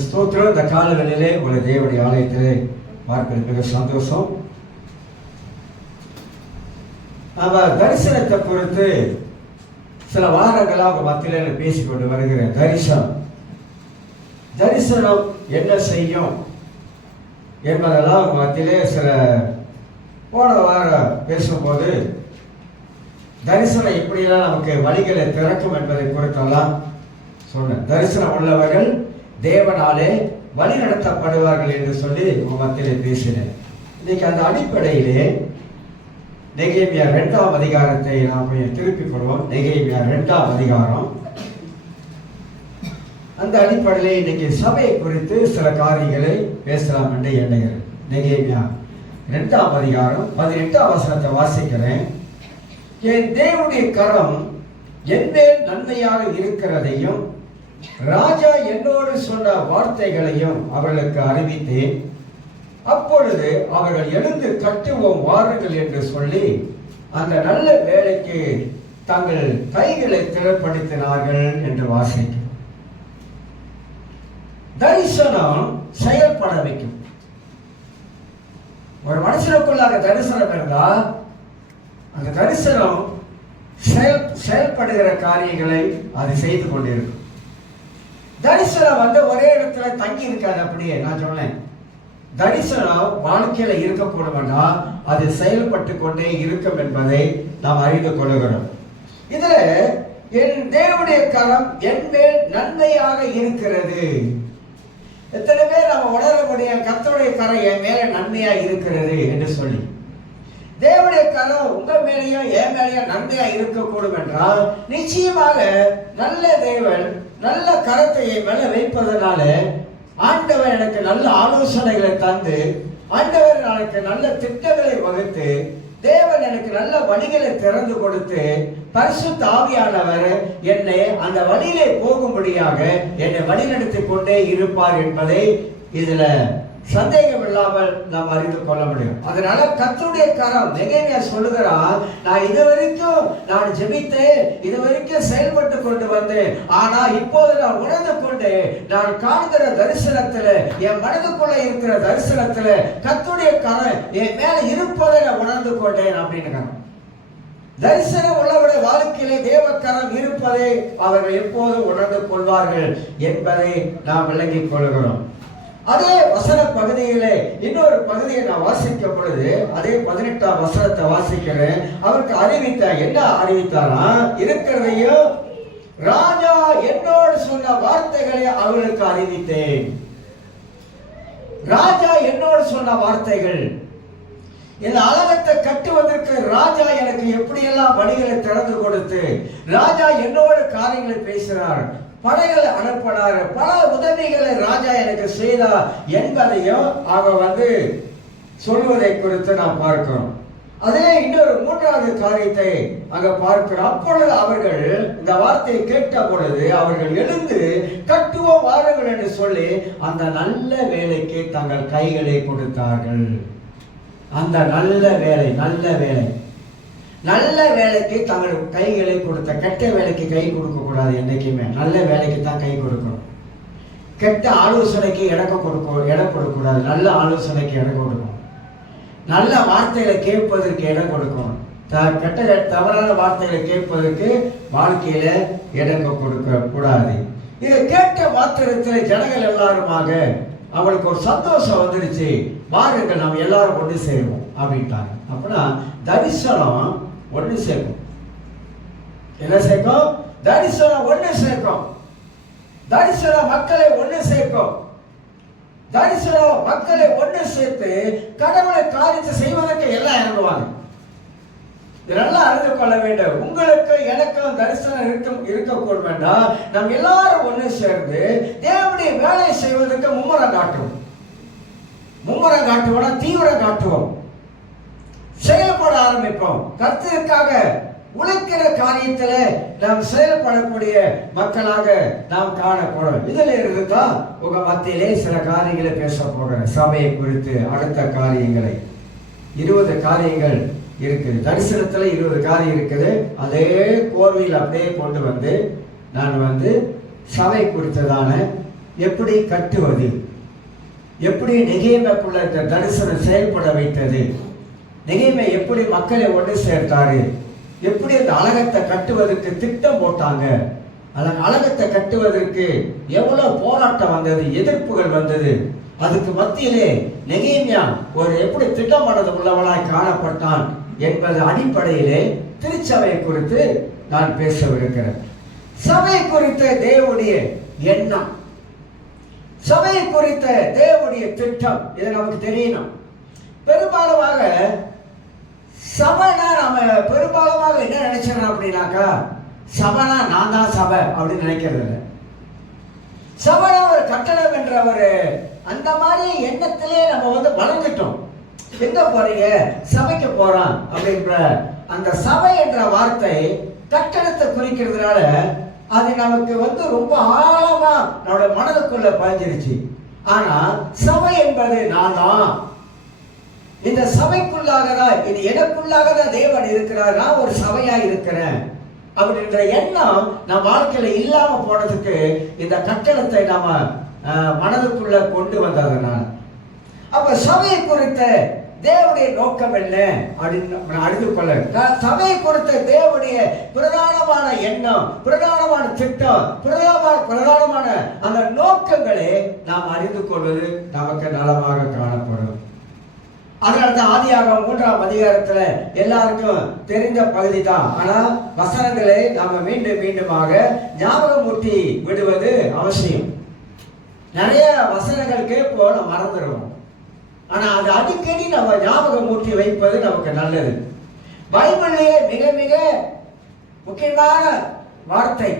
ஸ்தோத்திரம். இந்த காலங்களிலே ஒரு தேவனுடைய ஆலயத்திலே பார்ப்பது மிக சந்தோஷம். அவர் தரிசனத்தை பொறுத்து சில வாரங்களாக மத்தியில் பேசிக்கொண்டு வருகிறேன். தரிசனம் என்ன செய்யும் என்பதெல்லாம் மத்தியிலே சில போன வாரம் பேசும்போது தரிசனம் எப்படியெல்லாம் நமக்கு வழிகளை திறக்கும் என்பதை பொறுத்தெல்லாம் சொன்னேன். தரிசனம் உள்ளவர்கள் தேவனாலே வழி நடத்தப்படுவார்கள் என்று சொல்லி மத்தியிலே பேசினேன். இன்னைக்கு அந்த அடிப்படையிலே நெகேமியா 2ஆம் அதிகாரத்தை நாம் திருப்பிக் கொள்வோம். நெகேமியா 2ஆம் அதிகாரம். அந்த அடிப்படையிலே இன்னைக்கு சபையை குறித்து சில காரியங்களை பேசலாம் என்று எண்ணுகிறேன். நெகேமியா 2ஆம் அதிகாரம் 18ஆம் வசனத்தை வாசிக்கிறேன். என் தேவனுடைய கரம் என் மேல் நன்மையாக இருக்கிறதையும் ராஜா என்னோடு சொன்ன வார்த்தைகளையும் அவர்களுக்கு அறிவித்தேன். அப்பொழுது அவர்கள் எழுந்து கட்டுவோம் வாருங்கள் என்று சொல்லி அந்த நல்ல வேலைக்கு தங்கள் கைகளை திறப்படுத்தினார்கள் என்று வாசிக்கும். தரிசனம் செயல்பட வைக்கும். ஒரு மனுஷனுக்குள்ளாக தரிசனம் இருந்தால் அந்த தரிசனம் செயல்படுகிற காரியங்களை அது செய்து கொண்டிருக்கும். தரிசனம் வந்து ஒரே இடத்துல தங்கி இருக்காது. அப்படியே நான் சொன்னேன், தரிசனம் வாழ்க்கையில இருக்கக்கூடும்னா அது செயல்பட்டு கொண்டே இருக்கும் என்பதை நாம் அறிந்து கொள்கிறோம். இதுல என் தேவனுடைய கரம் என் மேல் நன்மையாக இருக்கிறது. எத்தனை பேர் நம்ம உணர முடியும் கர்த்தருடைய கரம் என் மேல நன்மையா இருக்கிறது என்று சொல்லி? தேவனுடைய கரம் உங்க மேலேயும் என் மேலேயும் நன்மையா இருக்கக்கூடும் என்றால் நிச்சயமாக நல்ல தேவன் நல்ல கரத்தை என் மேல வைப்பதனால ஆண்டவர் எனக்கு நல்ல ஆலோசனைகளை தந்து, ஆண்டவர் எனக்கு நல்ல திட்டங்களை வகுத்து, தேவன் எனக்கு நல்ல வழிகளை திறந்து கொடுத்து, பரிசுத்த ஆவியானவர் என்னை அந்த வழியிலே போகும்படியாக என்னை வழிநடத்தி கொண்டே இருப்பார் என்பதை இதுல சந்தேகம் இல்லாமல் நாம் அறிந்து கொள்ள முடியும். அதனால கர்த்தருடைய கரம் நெகேமியா சொல்லுகிறான், நான் இதுவரைக்கும் நான் ஜெபித்தேன், இதுவரைக்கும் செயல்பட்டு கொண்டு வந்தேன். ஆனா இப்போது நான் உணர்ந்து கொண்டு நான் காண்கிற தரிசனத்துல, என் மனதுக்குள்ள இருக்கிற தரிசனத்துல கர்த்தருடைய கரம் என் மேல இருப்பதை நான் உணர்ந்து கொண்டேன் அப்படின்னு. தரிசனம் உள்ளவருடைய வாழ்க்கையிலே தேவக்கரம் இருப்பதை அவர்கள் எப்போதும் உணர்ந்து கொள்வார்கள் என்பதை நாம் விளங்கிக் கொள்கிறோம். அதே வசன பகுதியிலே இன்னொரு பகுதியை நான் வாசிக்கும் பொழுது அதே 18ஆம் வசனத்தை வாசிக்கிறேன். அவருக்கு என்ன அறிவித்தாரா? இருக்கிறதையும் ராஜா என்னோடு சொன்ன வார்த்தைகளை அவர்களுக்கு அறிவித்தேன். ராஜா என்னோடு சொன்ன வார்த்தைகள், இந்த அலகத்தை கட்டுவதற்கு ராஜா எனக்கு எப்படியெல்லாம் வழிகளை திறந்து கொடுத்து, ராஜா என்னோட காரியங்களை பேசினார், படைகளை அனுப்பினார், பல உதவிகளை ராஜா எனக்கு செய்தார் என்பதையும் அவர் சொல்வதை குறித்து நாம் பார்க்கிறோம். அதே இன்னொரு 3வது காரியத்தை அங்க பார்க்கிறோம். அப்பொழுது அவர்கள் இந்த வார்த்தையை கேட்ட பொழுது அவர்கள் எழுந்து கட்டுவோம் வாருங்கள் என்று சொல்லி அந்த நல்ல வேலைக்கு தங்கள் கைகளை கொடுத்தார்கள். அந்த நல்ல வேலைக்கு தங்கள் கைகளை கொடுத்த. கெட்ட வேலைக்கு கை கொடுக்க கூடாது. என்னைக்குமே நல்ல வேலைக்கு தான் கை கொடுக்கணும். கெட்ட ஆலோசனைக்கு இடம் கொடுக்கக்கூடாது. நல்ல ஆலோசனைக்கு இடம் கொடுக்கணும். நல்ல வார்த்தைகளை கேட்பதற்கு இடம் கொடுக்கணும். தவறான வார்த்தைகளை கேட்பதற்கு வாழ்க்கையில இடம் கொடுக்க கூடாது. இதை கேட்ட மாத்திரத்தில் ஜனங்கள் எல்லாருமாக அவளுக்கு ஒரு சந்தோஷம் வந்துருச்சு, வாருங்கள் நாம் எல்லாரும் ஒன்று சேருவோம் அப்படின்ட்டாங்க. அப்படின்னா தரிசனம் ஒன்று சேர்க்கும். என்ன சேர்க்கும்? தரிசனம் ஒன்று சேர்க்கும். தரிசனம் மக்களை ஒன்று சேர்க்கும். தரிசனம் மக்களை ஒன்று சேர்த்து கடவுளை காரியத்தை செய்வதற்கு எல்லாம் இறங்குவாங்க. இதெல்லாம் அறிந்து கொள்ள வேண்டும். உங்களுக்கு எனக்கும் தரிசனம் இருக்கக்கூடும் என்றால் நாம் எல்லாரும் ஒன்று சேர்ந்து தேவனுடைய வேலையை செய்வதற்கு மும்முரம் காட்டுவோம். தீவிரம் காட்டுவோம். செயல்பட ஆரம்பிப்போம். கர்த்தருக்காக உழைக்கிற காரியத்துல நாம் செயல்படக்கூடிய மக்களாக நாம் காணப்படும். இதுல இருந்துதான் உங்க மத்தியிலே சில காரியங்களை பேச போகிறேன். சபையை குறித்து அடுத்த காரியங்களை 20 காரியங்கள் இருக்குது. தரிசனத்துல 20 காரியம் இருக்குது. அதே கோர்வையில் அப்படியே கொண்டு வந்து நான் சபை குறித்ததான எப்படி கட்டுவது, எப்படி நெகேமியாக்குள்ள இந்த தரிசனம் செயல்பட வைத்தது, நெகேமியா எப்படி மக்களை ஒன்று சேர்த்தாரு, எப்படி அந்த அலகத்தை கட்டுவதற்கு திட்டம் போட்டாங்க, அலகத்தை கட்டுவதற்கு எவ்வளவு போராட்டம் வந்தது, எதிர்ப்புகள் வந்தது, அதுக்கு மத்தியிலே நெகேமியா ஒரு எப்படி திட்டமானது உள்ளவனாய் காணப்பட்டான் என்பது அடிப்படையிலே திருச்சபை குறித்து நான் பேசவிருக்கிறேன். சபை குறித்த தேவனுடைய எண்ணம், சபை குறித்த தேவனுடைய திட்டம், இதை நமக்கு தெரியணும். பெரும்பாலுமாக சபைனா நம்ம பெரும்பாலுமாக என்ன நினைச்சிடறோம் அப்படின்னாக்கா, சபைனா நான் தான் சபை அப்படின்னு நினைக்கிறது இல்லை. சபைனா ஒரு கட்டடம் என்ற ஒரு அந்த மாதிரி எண்ணத்திலே நம்ம வளர்ந்துட்டோம். எங்க போறீங்க, சபைக்கு போறான் அப்படின்ற அந்த சபை என்ற வார்த்தை கட்டடத்தை குறிக்கிறதுனால அது நமக்கு ரொம்ப ஆழமா நம்மளோட மனதுக்குள்ள பதிஞ்சிருச்சு. ஆனா சபை என்பது நான் தான், இந்த சபைக்குள்ளாக தான், இது எனக்குள்ளாக தான் தேவன் இருக்கிறார், நான் ஒரு சபையா இருக்கிறேன் அப்படின்ற எண்ணம் நம் வாழ்க்கையில இல்லாம போனதுக்கு இந்த கட்டடத்தை நாம மனதுக்குள்ள கொண்டு வந்ததுனால. அப்ப சபையை குறித்த தேவனுடைய நோக்கம் என்ன அப்படின்னு அறிந்து கொள்ள, சபையை குறித்த தேவனுடைய பிரதானமான எண்ணம், பிரதானமான திட்டம், பிரதானமான அந்த நோக்கங்களை நாம் அறிந்து கொள்வது நமக்கு நலமாக காணப்படும். அதனால்தான் ஆதியாகமம் 3ஆம் அதிகாரத்துல எல்லாருக்கும் தெரிந்த பகுதி தான். ஆனா வசனங்களை நாம மீண்டும் மீண்டுமாக ஞாபகம் ஊட்டி விடுவது அவசியம். நிறைய வசனங்கள் கேட்போம், நம்ம மறந்துடுவோம். ஆனா அது அடிக்கடி நம்ம ஞாபகம் ஊட்டி வைப்பது நமக்கு நல்லது. பைபிள்லயே மிக மிக முக்கியமான வார்த்தை,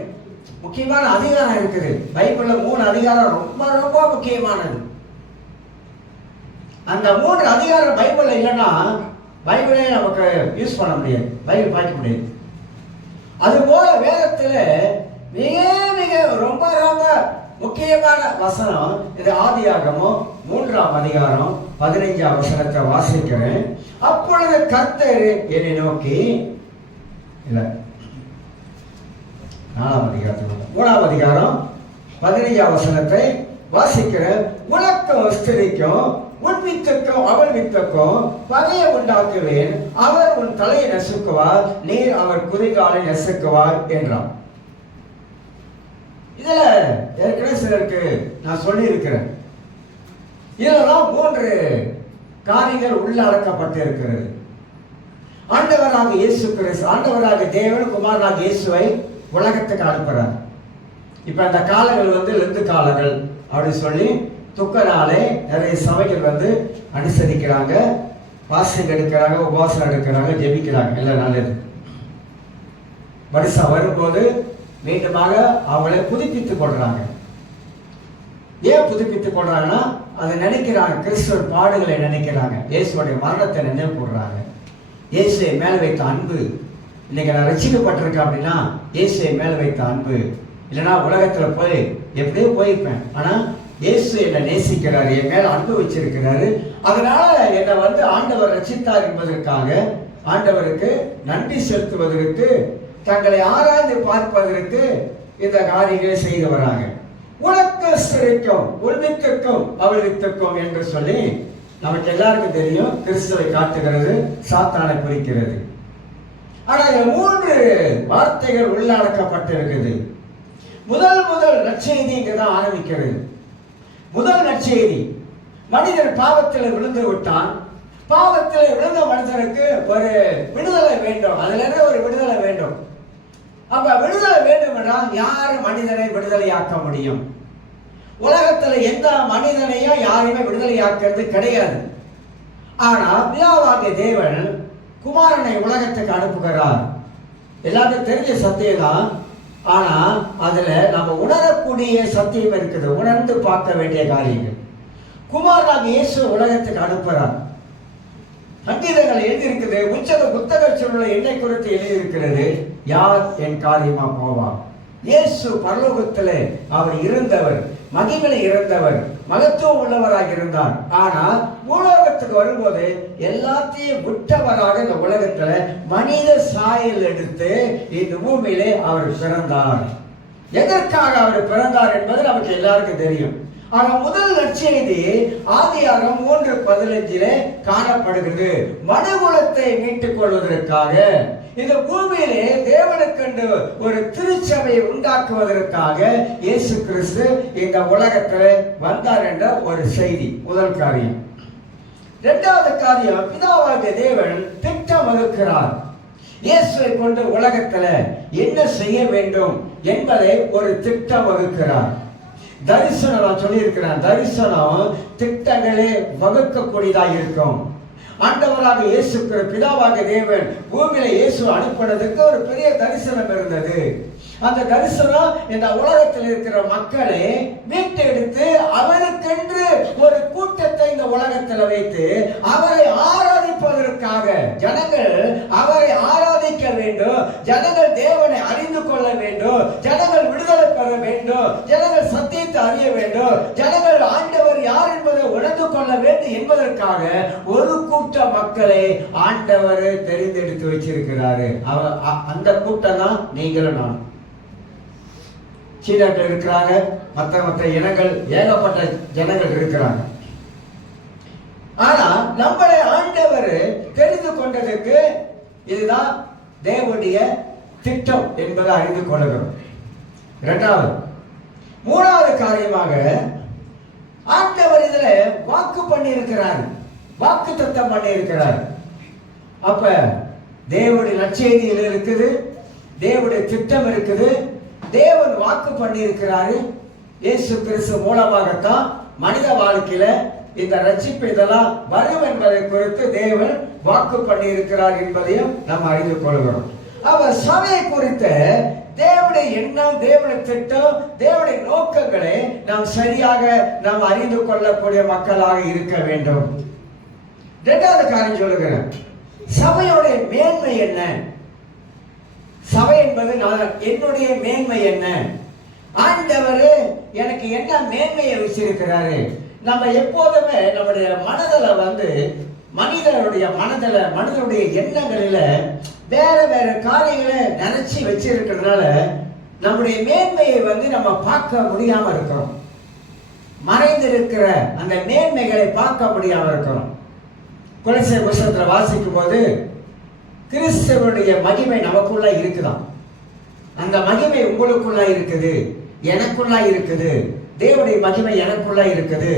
முக்கியமான அதிகாரம் இருக்குது. பைபிள்ல 3 அதிகாரம் ரொம்ப ரொம்ப முக்கியமானது. அந்த 3 அதிகாரம் பைபிள்ல இல்லைன்னா பைபிளே நமக்கு யூஸ் பண்ண முடியாது, பைபிள் பார்க்க முடியாது. அதுபோல வேதத்துல மிக மிக ரொம்ப ரொம்ப முக்கியமான வசனம் இது. ஆதியாகமம் 3ஆம் அதிகாரம் 15ஆம் வசனத்தை வாசிக்கிறேன். அப்பொழுது கர்த்தர் என்னை நோக்கி, இல்ல 4ஆம் அதிகாரத்தில் 3ஆம் அதிகாரம் 15ஆம் வசனத்தை வாசிக்கிறேன். உனக்கும் ஸ்திரிக்கும் உன் வித்துக்கும் அவள் வித்துக்கும் பகையை உண்டாக்குவேன், அவர் உன் தலையை நசுக்குவார், நீர் அவர் குதிகாலை நசுக்குவார் என்றான். இதுல ஏற்கனவே சிலருக்கு நான் சொல்லி இருக்கிறேன், இதெல்லாம் 3 காரியங்கள் உள்ளடக்கப்பட்டு இருக்கிறது. ஆண்டவராக இயேசு கிறிஸ்து, ஆண்டவராக தேவன் குமாரனாக இயேசுவை உலகத்துக்கு அனுப்புறார். இப்ப அந்த காலங்கள் லெந்து காலங்கள் அப்படி சொல்லி துக்க நாளே நிறைய சபைகள் அனுசரிக்கிறாங்க, பாசம் எடுக்கிறாங்க, உபவாசம் எடுக்கிறாங்க, ஜெபிக்கிறாங்க, எல்லாம் நல்லது. வருஷம் வரும்போது மீண்டுமாக அவங்களை புதுப்பித்துக் கொள்றாங்க. ஏன் புதுப்பித்துக் கொள்றாங்கன்னா, அதை நினைக்கிறாங்க, கிறிஸ்துவ பாடுகளை நினைக்கிறாங்க, இயேசுடைய மரணத்தை நினைவு கூடுறாங்க, இயேசுவை மேல வைத்த அன்பு. இன்னைக்கு நான் ரட்சிக்கப்பட்டிருக்கேன் அப்படின்னா இயேசுவை மேல வைத்த அன்பு. இல்லைன்னா உலகத்துல போய் எப்படியோ போயிருப்பேன், ஆனா இயேசு என்னை நேசிக்கிறாரு, என் மேல அன்பு வச்சிருக்கிறாரு, அதனால என்னை ஆண்டவர் ரட்சித்தார் என்பதற்காக ஆண்டவருக்கு நன்றி செலுத்துவதற்கு, தங்களை ஆராய்ந்து பார்ப்பதற்கு இந்த காரியங்களை செய்து வராங்க. உனக்கு ஸ்திரிக்கும் உன் வித்துக்கும் அவள் வித்துக்கும் என்று சொல்லி நமக்கு எல்லாருக்கும் தெரியும், கிறிஸ்துவை காட்டுகிறது, சாத்தானை குறிக்கிறது. ஆனா இந்த 3 வார்த்தைகள் உள்ளடக்கப்பட்டிருக்குது. முதல் நற்செய்தி இங்கதான் ஆரம்பிக்கிறது. முதல் நற்செய்தி, மனிதன் பாவத்தில் விழுந்து விட்டான். பாவத்தில் விழுந்த மனிதனுக்கு ஒரு விடுதலை வேண்டும், அதுல இருந்து ஒரு விடுதலை வேண்டும். அப்ப விடுதலை வேண்டும் என்றால் யார் மனிதனை விடுதலையாக்க முடியும்? உலகத்துல எந்த மனிதனையும் யாரையுமே விடுதலையாக்குறது கிடையாது. ஆனா பிதாவாகிய தேவன் குமாரனை உலகத்துக்கு அனுப்புகிறார். எல்லாருக்கும் தெரிஞ்ச சத்தியம் தான். ஆனா அதுல நம்ம உணரக்கூடிய சத்தியம் இருக்குது, உணர்ந்து பார்க்க வேண்டிய காரியங்கள். குமாரனாக இயேசு உலகத்துக்கு அனுப்புறார். சங்கீதங்கள் எழுதியிருக்குது, உச்சக புத்தக சொல்ல என்னை குறித்து எழுதியிருக்கிறது, யார் என் காரியமா போவான்? இயேசு பரலோகத்திலே அவர் இருந்தவர், மகிமையில இருந்தவர், மகத்துவம் உள்ளவராக இருந்தார். ஆனால் பூலோகத்துக்கு வரும்போது எல்லாத்தையும் விட்டவராக இந்த உலகத்துல மனித சாயல் எடுத்து இந்த பூமியிலே அவர் பிறந்தார். எதற்காக அவர் பிறந்தார் என்பது நமக்கு எல்லாருக்கும் தெரியும். ஆனா முதல் நற்செய்தி ஆதியாகமம் 3:15 காணப்படுகிறது. மனுகுலத்தை மீட்டுக் கொள்வதற்காக, இந்த பூமியிலே தேவனுக்கென்று ஒரு திருச்சபையை உண்டாக்குவதற்காக இயேசு கிறிஸ்து இந்த உலகத்தில் வந்தார் என்ற ஒரு செய்தி முதல் காரியம். இரண்டாவது காரியம், பிதாவாகிய தேவன் திட்டம் வகுக்கிறார். இயேசுவை கொண்டு உலகத்துல என்ன செய்ய வேண்டும் என்பதை ஒரு திட்டம் வகுக்கிறார். தரிசனம் நான் சொல்லியிருக்கிறேன், தரிசனம் திட்டங்களே வகுக்கக்கூடியதாக இருக்கும். ஆண்டவராக இயேசு பிதாவாகிய தேவன் பூமியில இயேசு அனுப்பினதுக்கு ஒரு பெரிய தரிசனம் இருந்தது. அந்த தரிசனம் இந்த உலகத்தில் இருக்கிற மக்களை மீட்டெடுத்து அவருக்கென்று ஒரு கூட்டத்தை இந்த உலகத்தில் வைத்து அவரை ஆராதிப்பதற்காக, ஜனங்கள் அவரை ஆராதிக்க வேண்டும், ஜனங்கள் தேவனை அறிந்து கொள்ள வேண்டும், ஜனங்கள் விடுதலை பெற வேண்டும், ஜனங்கள் சத்தியத்தை அறிய வேண்டும், ஜனங்கள் ஆண்டவர் யார் என்பதை உணர்ந்து கொள்ள வேண்டும் என்பதற்காக ஒரு கூட்ட மக்களை ஆண்டவர் தெரிந்தெடுத்து வச்சிருக்கிறாரு. அந்த கூட்டம் தான் நீங்களும் நான். சீனாட்டில் இருக்கிறாங்க, மற்ற இனங்கள், ஏகப்பட்ட ஜனங்கள் இருக்கிறாங்க. ஆனா நம்மளை ஆண்டவர் தெரிந்து கொண்டதுக்கு இதுதான் தேவனுடைய திட்டம் என்பதை அறிந்து கொள்கிறோம். இரண்டாவது, மூணாவது காரியமாக ஆண்டவர் இதுல வாக்கு பண்ணி இருக்கிறார், வாக்கு தத்தம் பண்ணி இருக்கிறார். அப்ப தேவனுடைய நற்செய்தியில் இருக்குது, தேவனுடைய திட்டம் இருக்குது, தேவன் வாக்கு பண்ணி இருக்கிறாரு. இயேசு கிறிஸ்து மூலமாகத்தான் மனித வாழ்க்கையில இந்த ரட்சிப்பு இதெல்லாம் வரும் என்பதை குறித்து தேவன் வாக்கு பண்ணி இருக்கிறார் என்பதையும் நாம் அறிந்து கொள்கிறோம். அவர் சபையை குறித்த தேவனுடைய எண்ணம், தேவனுடைய திட்டம், தேவனுடைய நோக்கங்களை நாம் சரியாக நாம் அறிந்து கொள்ளக்கூடிய மக்களாக இருக்க வேண்டும். இரண்டாவது காரியம் சொல்லுகிறேன், சபையோடைய மேன்மை என்ன? சபை என்பது என்னுடைய மேன்மை என்ன? ஆண்டவர் எனக்கு என்ன மேன்மையை வச்சிருக்கிறாரு? நம்ம எப்போதுமே நம்முடைய மனதில் மனிதனுடைய எண்ணங்களில வேற வேற காரியங்களை நினைச்சு வச்சிருக்கிறதுனால நம்முடைய மேன்மையை நம்ம பார்க்க முடியாம இருக்கிறோம். மறைந்திருக்கிற அந்த மேன்மைகளை பார்க்க முடியாம இருக்கிறோம். கொலோசியர் புத்தகத்துல வாசிக்கும் போது கிறிஸ்துவனுடைய மகிமை நமக்குள்ள இருக்குதான். அந்த மகிமை உங்களுக்குள்ள இருக்குது, எனக்குள்ள இருக்குது. தேவனுடைய மகிமை எனக்குள்ள இருக்குது,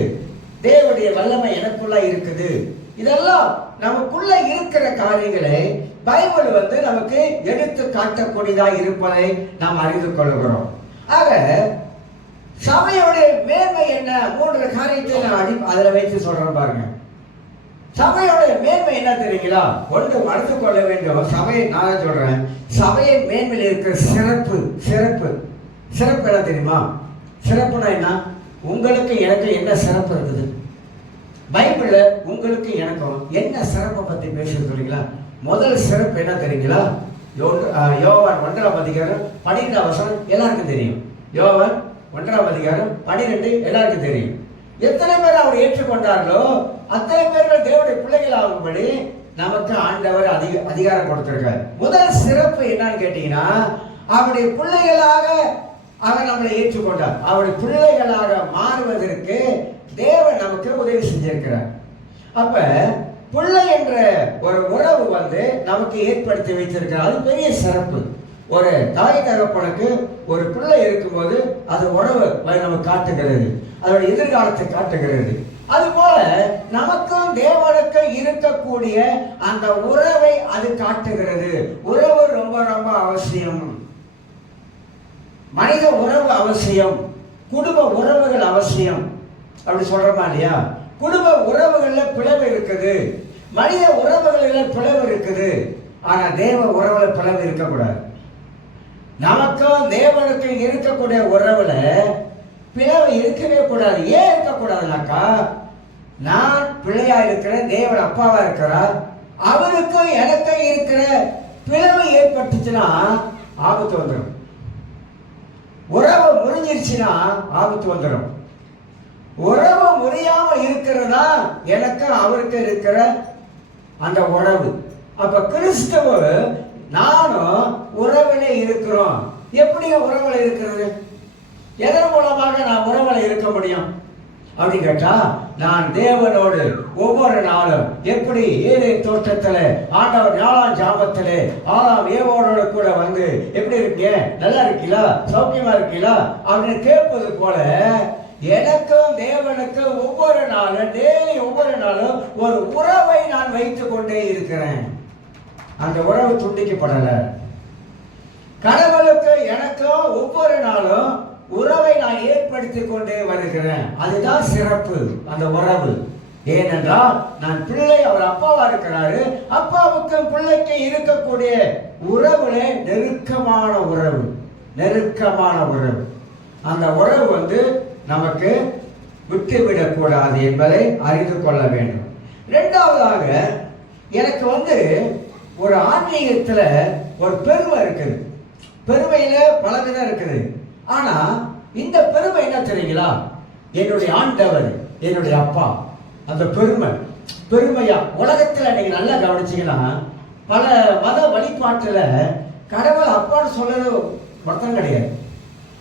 தேவனுடைய வல்லமை எனக்குள்ள இருக்குது. இதெல்லாம் நமக்குள்ள இருக்கிற காரியங்களை பைபிள் நமக்கு எடுத்து காட்டக்கூடியதா இருப்பதை நாம் அறிந்து கொள்கிறோம். ஆக சபையோடைய மேன்மை என்ன? 3 காரியத்தை நான் அதுல வைத்து சொல்றேன் பாருங்க. சபையோட மேன்மை என்ன தெரியுங்களா? ஒன்று மறந்து கொள்ள வேண்டும். சபையை நான் சொல்றேன், சபையின் மேன்மையில் இருக்கிற சிறப்பு சிறப்பு சிறப்பு என்ன தெரியுமா? சிறப்புனா என்ன? உங்களுக்கு எனக்கு என்ன சிறப்பு இருக்குது? பைபிள்ல உங்களுக்கு எனக்கும் என்ன சிறப்பை பத்தி பேசுறது சொல்றீங்களா? முதல் சிறப்பு என்ன தெரியுங்களா? யோவான் 1ஆம் அதிகாரம் 12ஆம் வசனம் எல்லாருக்கும் தெரியும். யோவான் 1ஆம் அதிகாரம் 12 எல்லாருக்கும் தெரியும். எத்தனை பேர் அவர் ஏற்றுக்கொண்டார்களோ அத்தனை பேர்கள் தேவனுடைய பிள்ளைகள் ஆகும்படி நமக்கு ஆண்டவர் அதிகாரம் கொடுத்திருக்கார். முதல் சிறப்பு என்னன்னு கேட்டீங்கன்னா, அவருடைய பிள்ளைகளாக அவர் நம்மளை ஏற்றுக்கொண்டார். அவருடைய பிள்ளைகளாக மாறுவதற்கு தேவன் நமக்கு உதவி செஞ்சிருக்கிறார். அப்ப பிள்ளை என்ற ஒரு உறவு நமக்கு ஏற்படுத்தி வைத்திருக்கிறார். அது பெரிய சிறப்பு. ஒரு தாய் தகப்பனுக்கு ஒரு பிள்ளை இருக்கும்போது அது உறவு நமக்கு காட்டுகிறது, அதோட எதிர்காலத்தை காட்டுகிறது. அதுபோல நமக்கும் தேவனுக்கும் இருக்கக்கூடிய அந்த உறவை அது காட்டுகிறது. உறவு ரொம்ப ரொம்ப அவசியம். மனித உறவு அவசியம், குடும்ப உறவுகள் அவசியம். அப்படி சொல்றோமா இல்லையா? குடும்ப உறவுகள்ல பிளவு இருக்குது, மனித உறவுகள்ல பிளவு இருக்குது. ஆனா தேவ உறவுல பிளவு இருக்கக்கூடாது. நமக்கும் தேவனுக்கும் இருக்கக்கூடிய உறவுல பிளவு இருக்கவே கூடாது. ஏன் இருக்கக்கூடாதுனாக்கா, நான் பிள்ளையா இருக்கிறேன், தேவன் அப்பாவா இருக்கிறார், அவருக்கும் எனக்கும் இருக்கிற பிளவு ஏற்பட்டுச்சுன்னா ஆபத்து வந்துடும். உறவு முறிஞ்சிருச்சுன்னா ஆபத்து வந்துடும். உறவு முறியாம இருக்கிறதா எனக்கு அவருக்கு இருக்கிற அந்த உறவு. அப்ப கிறிஸ்துவ நானும் உறவிலே இருக்கிறோம். எப்படி உறவுல இருக்கிறது? எதன் மூலமாக நான் உறவுல இருக்க முடியும் அப்படின்னு கேட்டா, நான் தேவனோடு ஒவ்வொரு நாளும் எப்படி ஏதேன் தோட்டத்துல ஆண்டவர் 4ஆம் ஜாமத்திலே ஆதாம் ஏவாளோட கூட வந்து எப்படி இருக்கீங்க, நல்லா இருக்கீங்களா, சௌக்கியமா இருக்கீங்களா அப்படின்னு கேட்பது போல எனக்கும் தேவனுக்கும் ஒவ்வொரு நாளும் டெய்லி ஒவ்வொரு நாளும் ஒரு உறவை நான் வைத்துக் கொண்டே இருக்கிறேன். அந்த உறவு துண்டிக்கப்படல. கடவுளுக்கு எனக்கும் ஒவ்வொரு நாளும் உறவை நான் ஏற்படுத்தி கொண்டே வருகிறேன். அதுதான் சிறப்பு அந்த உறவு. ஏனென்றால் நான் பிள்ளை, அவர் அப்பாவா இருக்கிறாரு, அப்பாவுக்கும் பிள்ளைக்கு இருக்கக்கூடிய உறவுல நெருக்கமான உறவு, நெருக்கமான உறவு. அந்த உறவு வந்து நமக்கு விட்டுவிடக்கூடாது என்பதை அறிந்து கொள்ள வேண்டும். இரண்டாவதாக, எனக்கு வந்து ஒரு ஆன்மீகத்துல ஒரு பெருமை இருக்குது. பெருமையில பல விதம் இருக்குது. ஆனா இந்த பெருமை என்ன தெரியுங்களா? என்னுடைய ஆண்டவர், என்னுடைய அப்பா. அந்த பெருமை பெருமையா உலகத்துல நீங்க நல்லா கவனிச்சீங்கன்னா, பல மத வழிபாட்டுல கடவுள் அப்பான்னு சொல்றது மொத்தம் கிடையாது.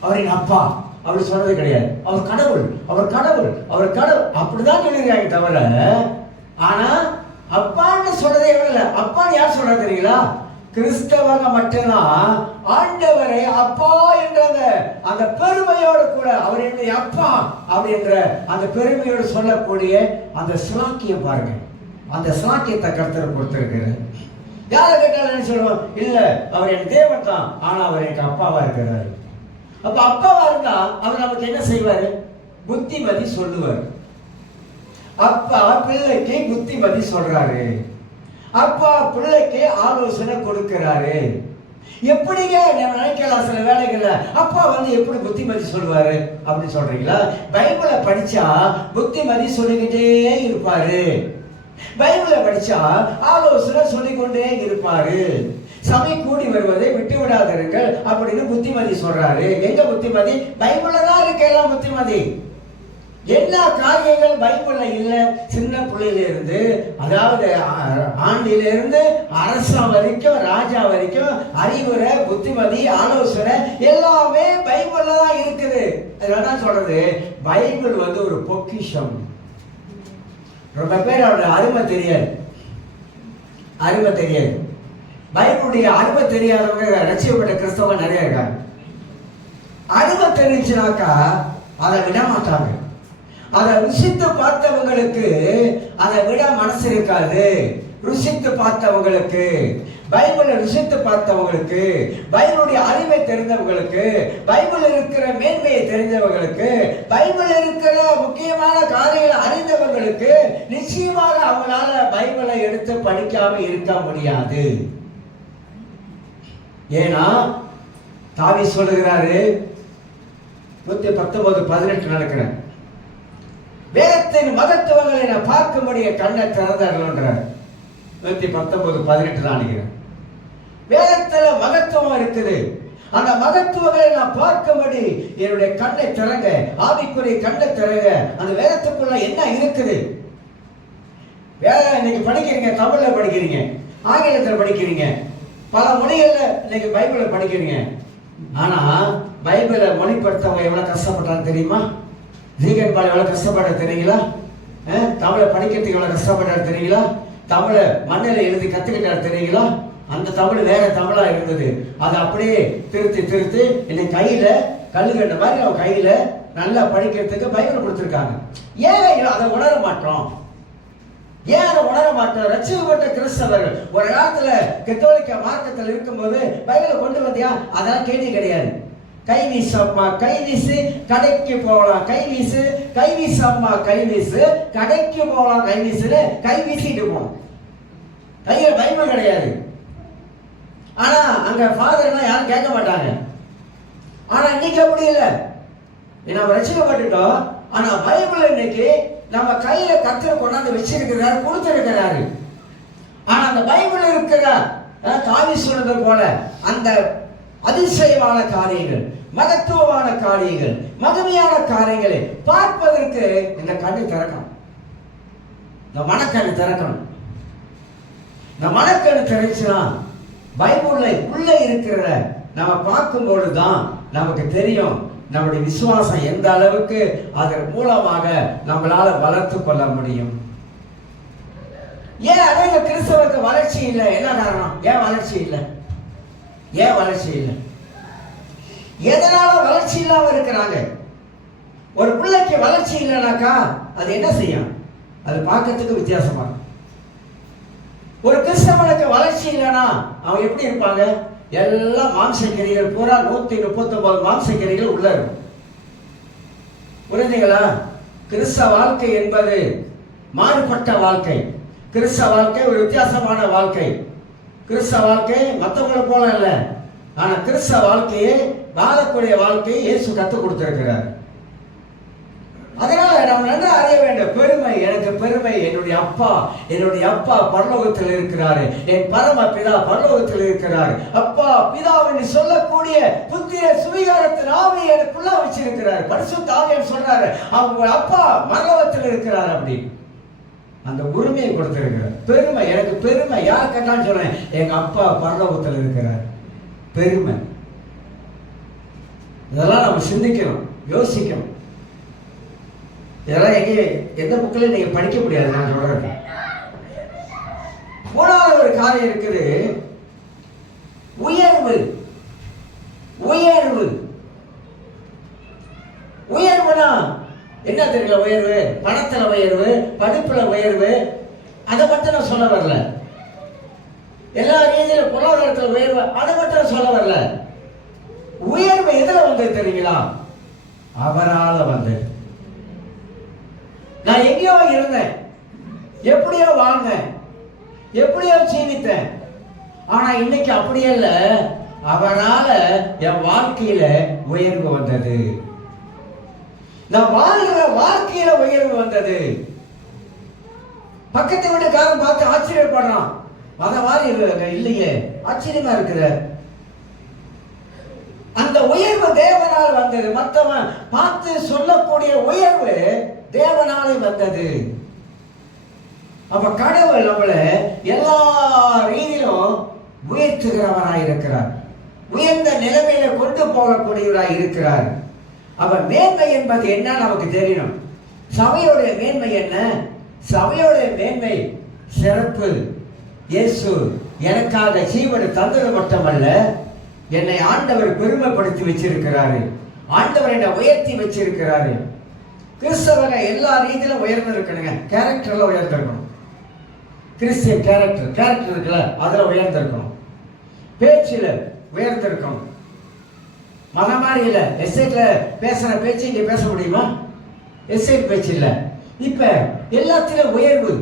அவரின் அப்பா அப்படி சொல்றது கிடையாது. அவர் கடவுள், அவர் கடவுள், அவர் கடவுள் அப்படிதான் சொல்லிருக்காங்க தவிர, ஆனா அப்பான்னு சொல்றதே இல்லை. அப்பான்னு யார் சொல்றது தெரியுங்களா? கிறிஸ்தவங்க மட்டும்தான் ஆண்டவரை அப்பா என்ற அந்த பெருமையோடு கூட அவர் என்னுடைய அப்பா அப்படின்ற அந்த பெருமையோடு சொல்லக்கூடிய அந்த சிலாக்கியம் பாருங்க. அந்த சிலாக்கியத்தை கர்த்தர் கொடுத்திருக்கிறார். யாரை கேட்டாலும் என்ன சொல்லுவோம்? இல்ல, அவர் என் தேவன் தான், ஆனா அவர் எனக்கு அப்பாவா இருக்கிறார். அப்ப அப்பாவா இருந்தா அவர் நமக்கு என்ன செய்வாரு? புத்திமதி சொல்லுவார். அப்பா பிள்ளைக்கு புத்திமதி சொல்றாரு. அப்பா பிள்ளைக்கு ஆலோசனை கொடுக்கிறாரு. எப்படிங்க நினைக்கலாம் சில வேலைகள்ல, அப்பா வந்து எப்படி புத்திமதி சொல்லுவாரு அப்படின்னு சொல்றீங்களா? பைபிளை படிச்சா புத்திமதி சொல்லிக்கிட்டே இருப்பாரு. பைபிளை படிச்சா ஆலோசனை சொல்லிக்கொண்டே இருப்பாரு. சபை கூடி வருவதை விட்டு விடாதீர்கள் அப்படின்னு புத்திமதி சொல்றாரு. எங்க புத்திமதி? பைபிள்ல தான் இருக்கு எல்லாம் புத்திமதி. எல்லா காரியங்கள் பைபிள்ல இல்ல. சின்ன பிள்ளையில இருந்து, அதாவது ஆண்டில இருந்து அரசா வரைக்கும், ராஜா வரைக்கும் அறிவுரை, புத்திமதி, ஆலோசனை எல்லாமே பைபிள்ல தான் இருக்குது. அதனாலதான் சொல்றது பைபிள் வந்து ஒரு பொக்கிஷம். ரொம்ப பேர் அவருடைய அருமை தெரியாது. அருமை தெரியாது. பைபிளுடைய அருமை தெரியாதவங்க ரட்சிக்கப்பட்ட கிறிஸ்தவங்க நிறைய இருக்காங்க. அருமை தெரிஞ்சுனாக்கா அதை விட மாட்டாங்க. அதை ருசித்து பார்த்தவங்களுக்கு அதை விட மனசு இருக்காது. ருசித்து பார்த்தவங்களுக்கு, பைபிளை ருசித்து பார்த்தவங்களுக்கு, பைபிளுடைய அறிவை தெரிந்தவங்களுக்கு, பைபிள் இருக்கிற மேன்மையை தெரிந்தவங்களுக்கு, பைபிள் இருக்கிற முக்கியமான காரியங்களை அறிந்தவங்களுக்கு நிச்சயமாக அவங்களால பைபிளை எடுத்து படிக்காம இருக்க முடியாது. ஏன்னா தாவீது சொல்லுகிறாரு, 119:18 நடக்கிறேன், வேதத்தின் மகத்துவங்களை நான் பார்க்கும்படிய கண்ணை திறந்தார்கள். 119:18 தான் நினைக்கிறேன். வேதத்துல மகத்துவம் இருக்குது. அந்த மகத்துவங்களை நான் பார்க்கும்படி என்னுடைய கண்ணை திறங்க, ஆவிக்குரிய கண்ணை திறங்க. அந்த வேதத்துக்குள்ள என்ன இருக்குது? வேதம் இன்னைக்கு படிக்கிறீங்க, தமிழ்ல படிக்கிறீங்க, ஆங்கிலத்தில் படிக்கிறீங்க, பல மொழிகள்ல இன்னைக்கு பைபிளை படிக்கிறீங்க. ஆனா பைபிளை மொழிபெயர்த்தவங்க எவ்வளவு கஷ்டப்பட்டாங்க தெரியுமா? ஜீகன் பால் எவ்வளவு கஷ்டப்பட தெரியுங்களா? தமிழை படிக்கிறதுக்கு எவ்வளவு கஷ்டப்பட்டாரு தெரியுங்களா? தமிழை மண்ணில் எழுதி கத்துக்கிட்டாரு தெரியுங்களா? அந்த தமிழ் வேற தமிழா இருந்தது. அதை அப்படியே திருத்தி இன்னைக்கு கையில கல்லுகண்ட மாதிரி அவன் கையில நல்லா படிக்கிறதுக்கு பைபிள் கொடுத்துருக்காங்க. ஏன் அதை உணர மாட்டோம்? ஏன் அதை உணர மாட்டோம்? ரட்சிக்கப்பட்ட கிறிஸ்தவர்கள் ஒரு காலத்துல கத்தோலிக்க மார்க்கத்தில் இருக்கும்போது பைபிளை கொண்டு வந்தியா? அதெல்லாம் கேள்வி கிடையாது. கைவீசு அம்மா கைவீசு, கடைக்கு போகலாம் கைவீசு, கைவீசு அம்மா கைவீசு, கடைக்கு போகலாம் கைவீசுன்னு கைவீசிட்டு போனோம். கையில பைபிள் கிடையாது. ஆனா அங்க ஃபாதர்லாம் யாரும் கேட்க மாட்டாங்க. ஆனா இன்னைக்கு அப்படி இல்லை. நம்ம ரட்சிக்கப்பட்டுட்டோம். ஆனா பைபிள் இன்னைக்கு நம்ம கையில கர்த்தர் கொண்டாந்து வச்சிருக்கிறாரு, கொடுத்திருக்கிறாரு. ஆனா அந்த பைபிள் இருக்கிற தாவீது சொன்னது போல அந்த அதிசயமான காரியங்கள், மகத்துவமான காரியங்கள், மகிமையான காரியங்களை பார்ப்பதற்கு இந்த கண்ணை திறக்கணும். இந்த மனக்கண்ணை திறக்கணும். இந்த மனக்கண்ணை திறச்சுனா பைபிள்ல உள்ள இருக்கிற நம்ம பார்க்கும்போது தான் நமக்கு தெரியும் நம்முடைய விசுவாசம் எந்த அளவுக்கு அதன் மூலமாக நம்மளால வளர்த்து கொள்ள முடியும். ஏன் அநேக கிறிஸ்தவருக்கு வளர்ச்சி இல்லை? என்ன காரணம்? ஏன் வளர்ச்சி இல்லை? ஏன் வளர்ச்சி இல்லை? எதனால வளர்ச்சி இல்லாம இருக்கிறாங்க? ஒரு பிள்ளைக்கு வளர்ச்சி இல்லைனாக்கா அது என்ன செய்யும்? அது பார்க்கறதுக்கு வித்தியாசமா. ஒரு கிறிஸ்தவனுக்கு வளர்ச்சி இல்லைன்னா அவன் எப்படி இருப்பாங்க? எல்லாம் மாம்சக்கிரிகள் பூரா 139 மாம்சக்கிரிகள் உள்ள இருக்கும். புரிஞ்சுங்களா? கிறிஸ்தவ வாழ்க்கை என்பது மாறுபட்ட வாழ்க்கை. கிறிஸ்தவ வாழ்க்கை ஒரு வித்தியாசமான வாழ்க்கை. கிறிஸ்தவ வாழ்க்கை மற்றவங்களை போல இல்ல. ஆனா கிறிஸ்தவ வாழ்க்கையை வாழக்கூடிய வாழ்க்கையை இயேசு கற்றுக் கொடுத்திருக்கிறார். அதனால நாம் நன்றாக அறிய வேண்டும். பெருமை, எனக்கு பெருமை, என்னுடைய அப்பா பரலோகத்தில் இருக்கிறாரு, என் பரம பிதா பரலோகத்தில் இருக்கிறாரு, அப்பா பிதாவென்று சொல்லக்கூடிய புத்திர சுவிகாரத்தின் ஆவியை எனக்குள்ள வச்சிருக்கிறார். பரிசுத்த ஆவியானவர் சொல்றாரு அவங்க அப்பா பரலோகத்தில் இருக்கிறார். அப்படி அந்த உரிமையை கொடுத்திருக்கிறார். பெருமை, எனக்கு பெருமை. யார் கேட்டான்னு சொல்றேன், எங்க அப்பா பரலோகத்தில் இருக்கிறார். பெருமை. இதெல்லாம் நம்ம சிந்திக்கணும், யோசிக்கணும். இதெல்லாம் எந்த புக்கிலையும் நீங்க படிக்க முடியாது. நான் சொல்றேன். மூணாவது ஒரு காரியம் இருக்குது, உயர்வு. உயர்வு உயர்வுனா என்ன தெரியல? உயர்வு பணத்துல உயர்வு, படிப்புல உயர்வு, அதை மட்டும் நான் சொல்ல வரல. எல்லா ரீதியில பொருளாதாரத்தில் உயர்வு, அதை மட்டும் சொல்ல வரல. உயர்வு எதுல வந்தது தெரியுங்களா? அவரால வந்தது. நான் எங்கேயோ இருந்தேன், எப்படியோ வாழ்ந்தேன், எப்படியோ ஜீவித்தேன். ஆனா இன்னைக்கு அப்படியே இல்ல. அவரால என் வாழ்க்கையில உயர்வு வந்தது. நான் வாழ்கிற வாழ்க்கையில உயர்வு வந்தது. பக்கத்து வீட்டுக்காரன் பார்த்து ஆச்சரியப்படுறான், அத மாதிரி இல்லையே, ஆச்சரியமா இருக்குது. அந்த உயர்வு தேவனால் வந்தது. மற்றவன் பார்த்து சொல்லக்கூடிய உயர்வு தேவனாலே வந்தது. அப்ப கடவுள் நம்மளை எல்லா ரீதியிலும் உயர்த்துகிறவராய் இருக்கிறார், உயர்ந்த நிலைமையில கொண்டு போகக்கூடியவராய் இருக்கிறார். அப்ப மேன்மை என்பது என்ன நமக்கு தெரியணும். சபையோடைய மேன்மை என்ன? சபையோடைய மேன்மை சிறப்பு. இயேசு எனக்காக ஜீவனை தந்தது மட்டுமல்ல, என்னை ஆண்டவர் பெருமைப்படுத்தி வச்சிருக்கிறாரு. ஆண்டவர் என்னை உயர்த்தி வச்சிருக்கிறாரு. கிறிஸ்தவங்க எல்லா ரீதியிலும் உயர்ந்து இருக்கணுங்க. கேரக்டர்ல உயர்ந்திருக்கணும். கிறிஸ்டியன் கேரக்டர் இருக்குல்ல, அதுல உயர்ந்திருக்கணும். பேச்சில் உயர்ந்திருக்கணும். மத மாதிரி இல்ல. எஸ்டேட்ல பேசுற பேச்சு இங்க பேச முடியுமா? எஸ்டேட் பேச்சு இல்ல. இப்ப எல்லாத்திலும் உயர்வு.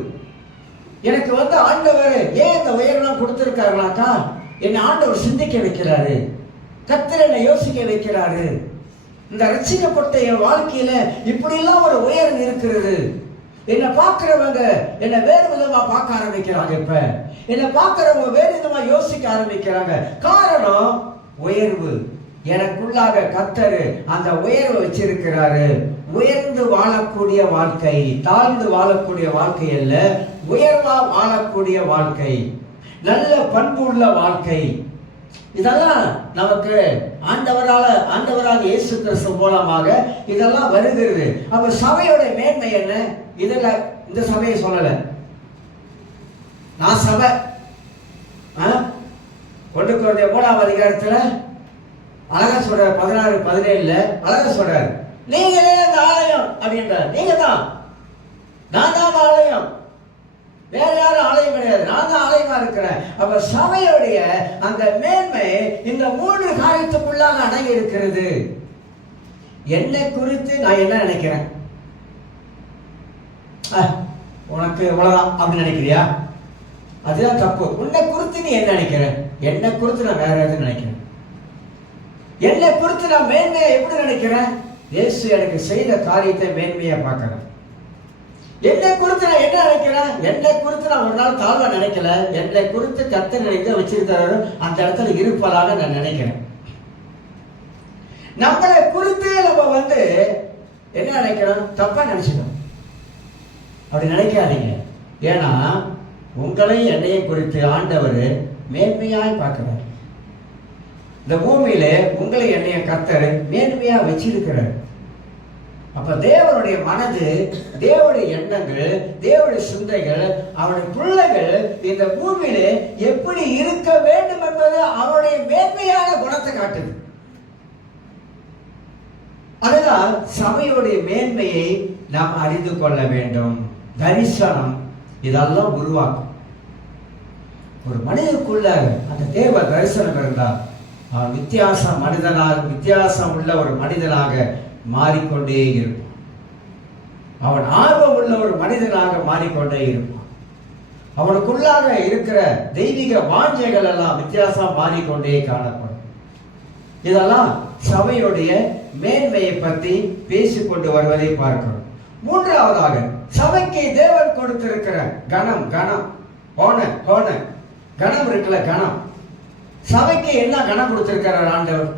எனக்கு ஆண்டவர் ஏன் இந்த உயர்வுலாம் கொடுத்திருக்காருனாக்கா, என்னை ஆண்டவர் சிந்திக்க வைக்கிறாரு, கர்த்தர் என்னை யோசிக்க வைக்கிறாரு. இந்த ரட்சிக்கப்பட்ட என் வாழ்க்கையில இப்படி எல்லாம் ஒரு உயர்வு இருக்கிறது. என்னை பார்க்கிறவங்க என்னை வேறு விதமா பார்க்க ஆரம்பிக்கிறாங்க. இப்ப என்னை பார்க்கிறவங்க வேறு விதமா யோசிக்க ஆரம்பிக்கிறாங்க. காரணம் உயர்வு. எனக்குள்ளாக கர்த்தர் அந்த உயர்வை வச்சிருக்கிறாரு. உயர்ந்து வாழக்கூடிய வாழ்க்கை, தாழ்ந்து வாழக்கூடிய வாழ்க்கை அல்ல, உயர்வா வாழக்கூடிய வாழ்க்கை, நல்ல பண்பு உள்ள வாழ்க்கை. இதெல்லாம் நமக்கு ஆண்டவராக இயேசு கிறிஸ்து மூலமாக இதெல்லாம் வருகிறது. அப்ப சபையோட மேன்மை என்ன? இதுல இந்த சபையை சொல்லல, நான் சபை கொண்டு 3ஆம் அதிகாரத்துல அழகா சொல்றாரு, 16-17 அழகா சொல்றாரு, நீங்களே அந்த ஆலயம் அப்படின்றார். நீங்க தான், நான் தான் ஆலயம், வேற யாரும் ஆலயம் கிடையாது, நான் தான் ஆலயமா இருக்கிறேன். அப்ப சபையுடைய அந்த மேன்மை இந்த 3 காரியத்துக்குள்ளாக அடங்கி இருக்கிறது. என்னை குறித்து நான் என்ன நினைக்கிறேன்? உனக்கு இவ்வளவுதான் அப்படின்னு நினைக்கிறியா? அதுதான் தப்பு. உன்னை குறித்து நீ என்ன நினைக்கிற? என்னை குறித்து நான் வேற எதுவும் நினைக்கிறேன். என்னை குறித்து நான் மேன்மையா எப்படி நினைக்கிறேன்? இயேசு எனக்கு செய்த காரியத்தை மேன்மையா பார்க்கிறேன். என்னை குறித்து நான் என்ன நினைக்கிறேன்? என்னை குறித்து நான் ஒரு நாள் தாழ்வா நினைக்கல. என்னை குறித்து கர்த்தர் நினைக்க வச்சிருக்கிறாரு, அந்த இடத்துல இருப்பதாக நான் நினைக்கிறேன். நம்மளை குறித்து நம்ம என்ன நினைக்கிறோம்? தப்பா நினைச்சிடும். அப்படி நினைக்காதீங்க. ஏன்னா உங்களையும் என்னையும் குறித்து ஆண்டவர் மேன்மையாய் பார்க்கிறார். இந்த பூமியில உங்களை என்னைய கர்த்தர் மேன்மையா வச்சிருக்கிறார். அப்ப தேவனுடைய மனது, தேவனுடைய எண்ணங்கள், தேவனுடைய சிந்தைகள், அவனுடைய பிள்ளைகள் இந்த பூமியில எப்படி இருக்க வேண்டும் என்பது அவனுடைய மேன்மையான குணத்தை காட்டுது. அதனால் சபையுடைய மேன்மையை நாம் அறிந்து கொள்ள வேண்டும். தரிசனம் இதெல்லாம் உருவாக்கும். ஒரு மனிதனுக்குள்ள அந்த தேவ தரிசனம் இருந்தால் அவன் வித்தியாசம் உள்ள ஒரு மனிதனாக மாறிக்கொண்டே இருப்பான். அவன் ஆர்வம் உள்ள ஒரு மனிதனாக மாறிக்கொண்டே இருப்பான். அவனுக்குள்ளாக இருக்கிற தெய்வீக வாஞ்சைகள் எல்லாம் வித்தியாசம் மாறிக்கொண்டே காணப்படும். இதெல்லாம் சபையுடைய மேன்மையை பற்றி பேசிக்கொண்டு வருவதை பார்க்கிறோம். மூன்றாவதாக சபைக்கு தேவன் கொடுத்திருக்கிற கணம் கணம் இருக்குல்ல, கணம். சபைக்கு என்ன கணம் கொடுத்திருக்கிறார் ஆண்டவர்?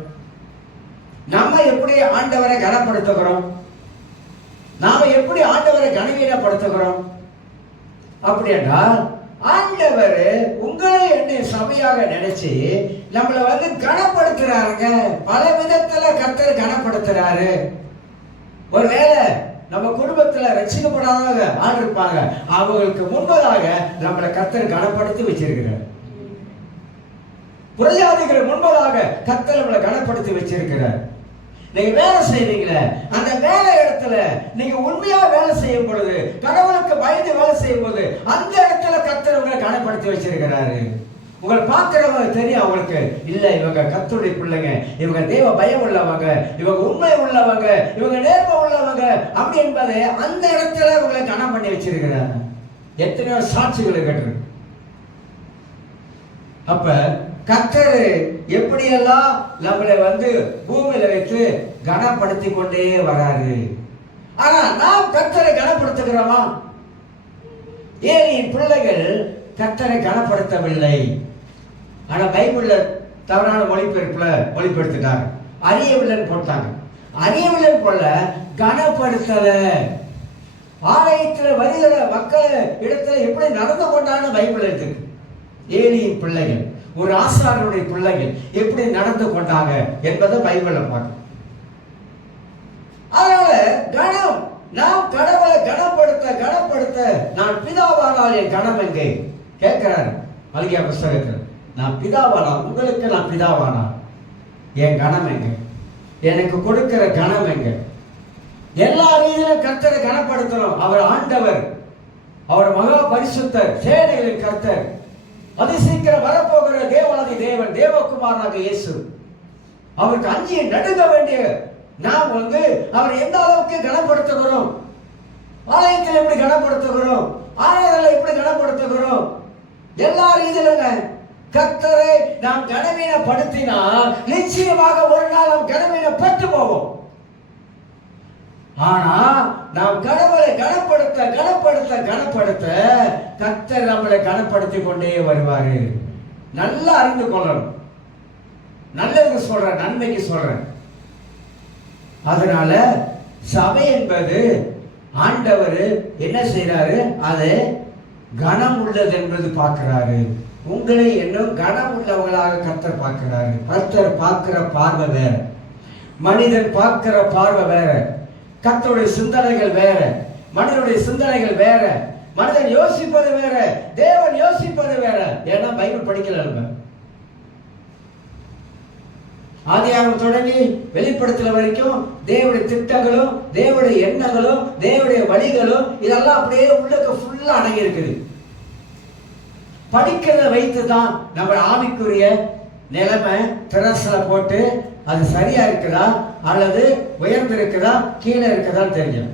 நம்ம எப்படி ஆண்டவரை கனப்படுத்துகிறோம்? நாம எப்படி ஆண்டவரை கனவீனப்படுத்துகிறோம்? அப்படின்னா ஆண்டவர் உங்களை என்னை சபையாக நினைச்சு நம்மளை கனப்படுத்துறாருங்க. பல விதத்துல கர்த்தர் கனப்படுத்துறாரு. ஒருவேளை நம்ம குடும்பத்துல ரட்சிக்கப்படாத ஆள் இருப்பாங்க, அவங்களுக்கு முன்பதாக நம்மளை கர்த்தர் கனப்படுத்தி வச்சிருக்கிறார். புரஜாதிகள் முன்பதாக கர்த்தர் நம்மளை கனப்படுத்தி வச்சிருக்கிறார். நீங்க வேலை செய்றீங்களே, அந்த வேலை இடத்துல நீங்க உண்மையா வேலை செய்யும் பொழுது, கடவுளுக்கு பயந்து வேலை செய்யும் போது, அந்த இடத்துல கர்த்தர் உங்களை கனப்படுத்தி வச்சிருக்கிறாரு. உங்களை பார்க்கிறவங்க தெரியும், அவங்களுக்கு இல்ல இவங்க கர்த்தருடைய பிள்ளைங்க, இவங்க தேவ பயம் உள்ளவங்க, இவங்க உண்மை உள்ளவங்க, இவங்க நேர்மை உள்ளவங்க அப்படி என்பதை அந்த இடத்துல உங்களை கனம் பண்ணி வச்சிருக்கிறாங்க. எத்தனையோ சாட்சிகள் கேட்டு. அப்ப கர்த்தர் எப்படியெல்லாம் நம்மளை பூமியில வைத்து கனப்படுத்தி கொண்டே வராரு. ஆனா நாம் கர்த்தரை கனப்படுத்துகிறோமா? ஏலியின் பிள்ளைகள் கர்த்தரை கனப்படுத்தவில்லை. ஆனா பைபிள்ல தவறான மொழிபெயர்த்துட்டாங்க. அறியவில்லைன்னு போட்டாங்க. அறியவில்லை போல கனப்படுத்தல. ஆலயத்தில் வருகிற மக்கள் இடத்துல எப்படி நடந்து கொண்டான்னு பைபிள் இருக்கு. ஏலியின் பிள்ளைகள், ஒரு ஆசாரியனுடைய பிள்ளைகள் எப்படி நடந்து கொண்டாங்க என்பதை பைபிள்ல பார்க்கணும். அதனால கணம், நாம் கடவுளை கனப்படுத்த நான் பிதாவானால் என் கணம் எங்கே கேட்கிறாரு மல்கியா புஸ்தகத்தில். நான் பிதாவானால், உங்களுக்கு நான் பிதாவானால் என் கணம் எங்க? எனக்கு கொடுக்கிற கணம் எங்க? எல்லா ரீதியிலும் கர்த்தரை கனப்படுத்தணும். அவர் ஆண்டவர், அவர் மகா பரிசுத்தர், சேனைகளின் கர்த்தர், அதிசீக்கிரம் வரப்போகிற தேவாதி தேவன், தேவகுமாரனாக இயேசு. அவருக்கு அஞ்சி நடுங்க வேண்டிய நாம் அவர் எந்த அளவுக்கு கனப்படுத்துகிறோம்? ஆலயத்தில் எப்படி கனப்படுத்துகிறோம்? ஆலயத்தில் எப்படி கனப்படுத்துகிறோம்? எல்லா ரீதியிலும் கர்த்தரை நாம் கனவீனப்படுத்தினால் நிச்சயமாக ஒரு நாள் நாம் கனவீனப்பட்டு போவோம். ஆனா நாம் கடவுளை கனப்படுத்த கர்த்தர் நம்மளை கனப்படுத்தி கொண்டே வருவாரு. நல்லா அறிந்து கொள்ளணும். நல்லதுக்கு சொல்றேன், நன்மைக்கு சொல்றேன். அதனால சபை என்பது ஆண்டவர் என்ன செய்யறாரு? அது கனம் உள்ளது என்பது பார்க்கிறாரு. உங்களை இன்னும் கனம் உள்ளவங்களாக கர்த்தர் பார்க்கிறாரு. கர்த்தர் பார்க்கிற பார்வை வேற, மனிதன் பார்க்கிற பார்வை வேற. கர்த்தருடைய சிந்தனைகள் வேற, மனிதனுடைய சிந்தனைகள் வேற. மனிதன் யோசிப்பது வேற, தேவன் யோசிப்பது வேற. ஏன்னா பைபிள் படிக்கல. ஆதியாகமம் தொடங்கி வெளிப்படுத்தல வரைக்கும் தேவனுடைய திட்டங்களும், தேவனுடைய எண்ணங்களும், தேவனுடைய வழிகளும் இதெல்லாம் அப்படியே உள்ளுக்கு ஃபுல்லா அடங்கி இருக்குது. படிக்கிறத வைத்து தான் நம்ம ஆவிக்குரிய நிலைமை திரசல போட்டு அது சரியா இருக்குதா அல்லது உயர்ந்து இருக்குதா கீழே இருக்குதான்னு தெரியும்.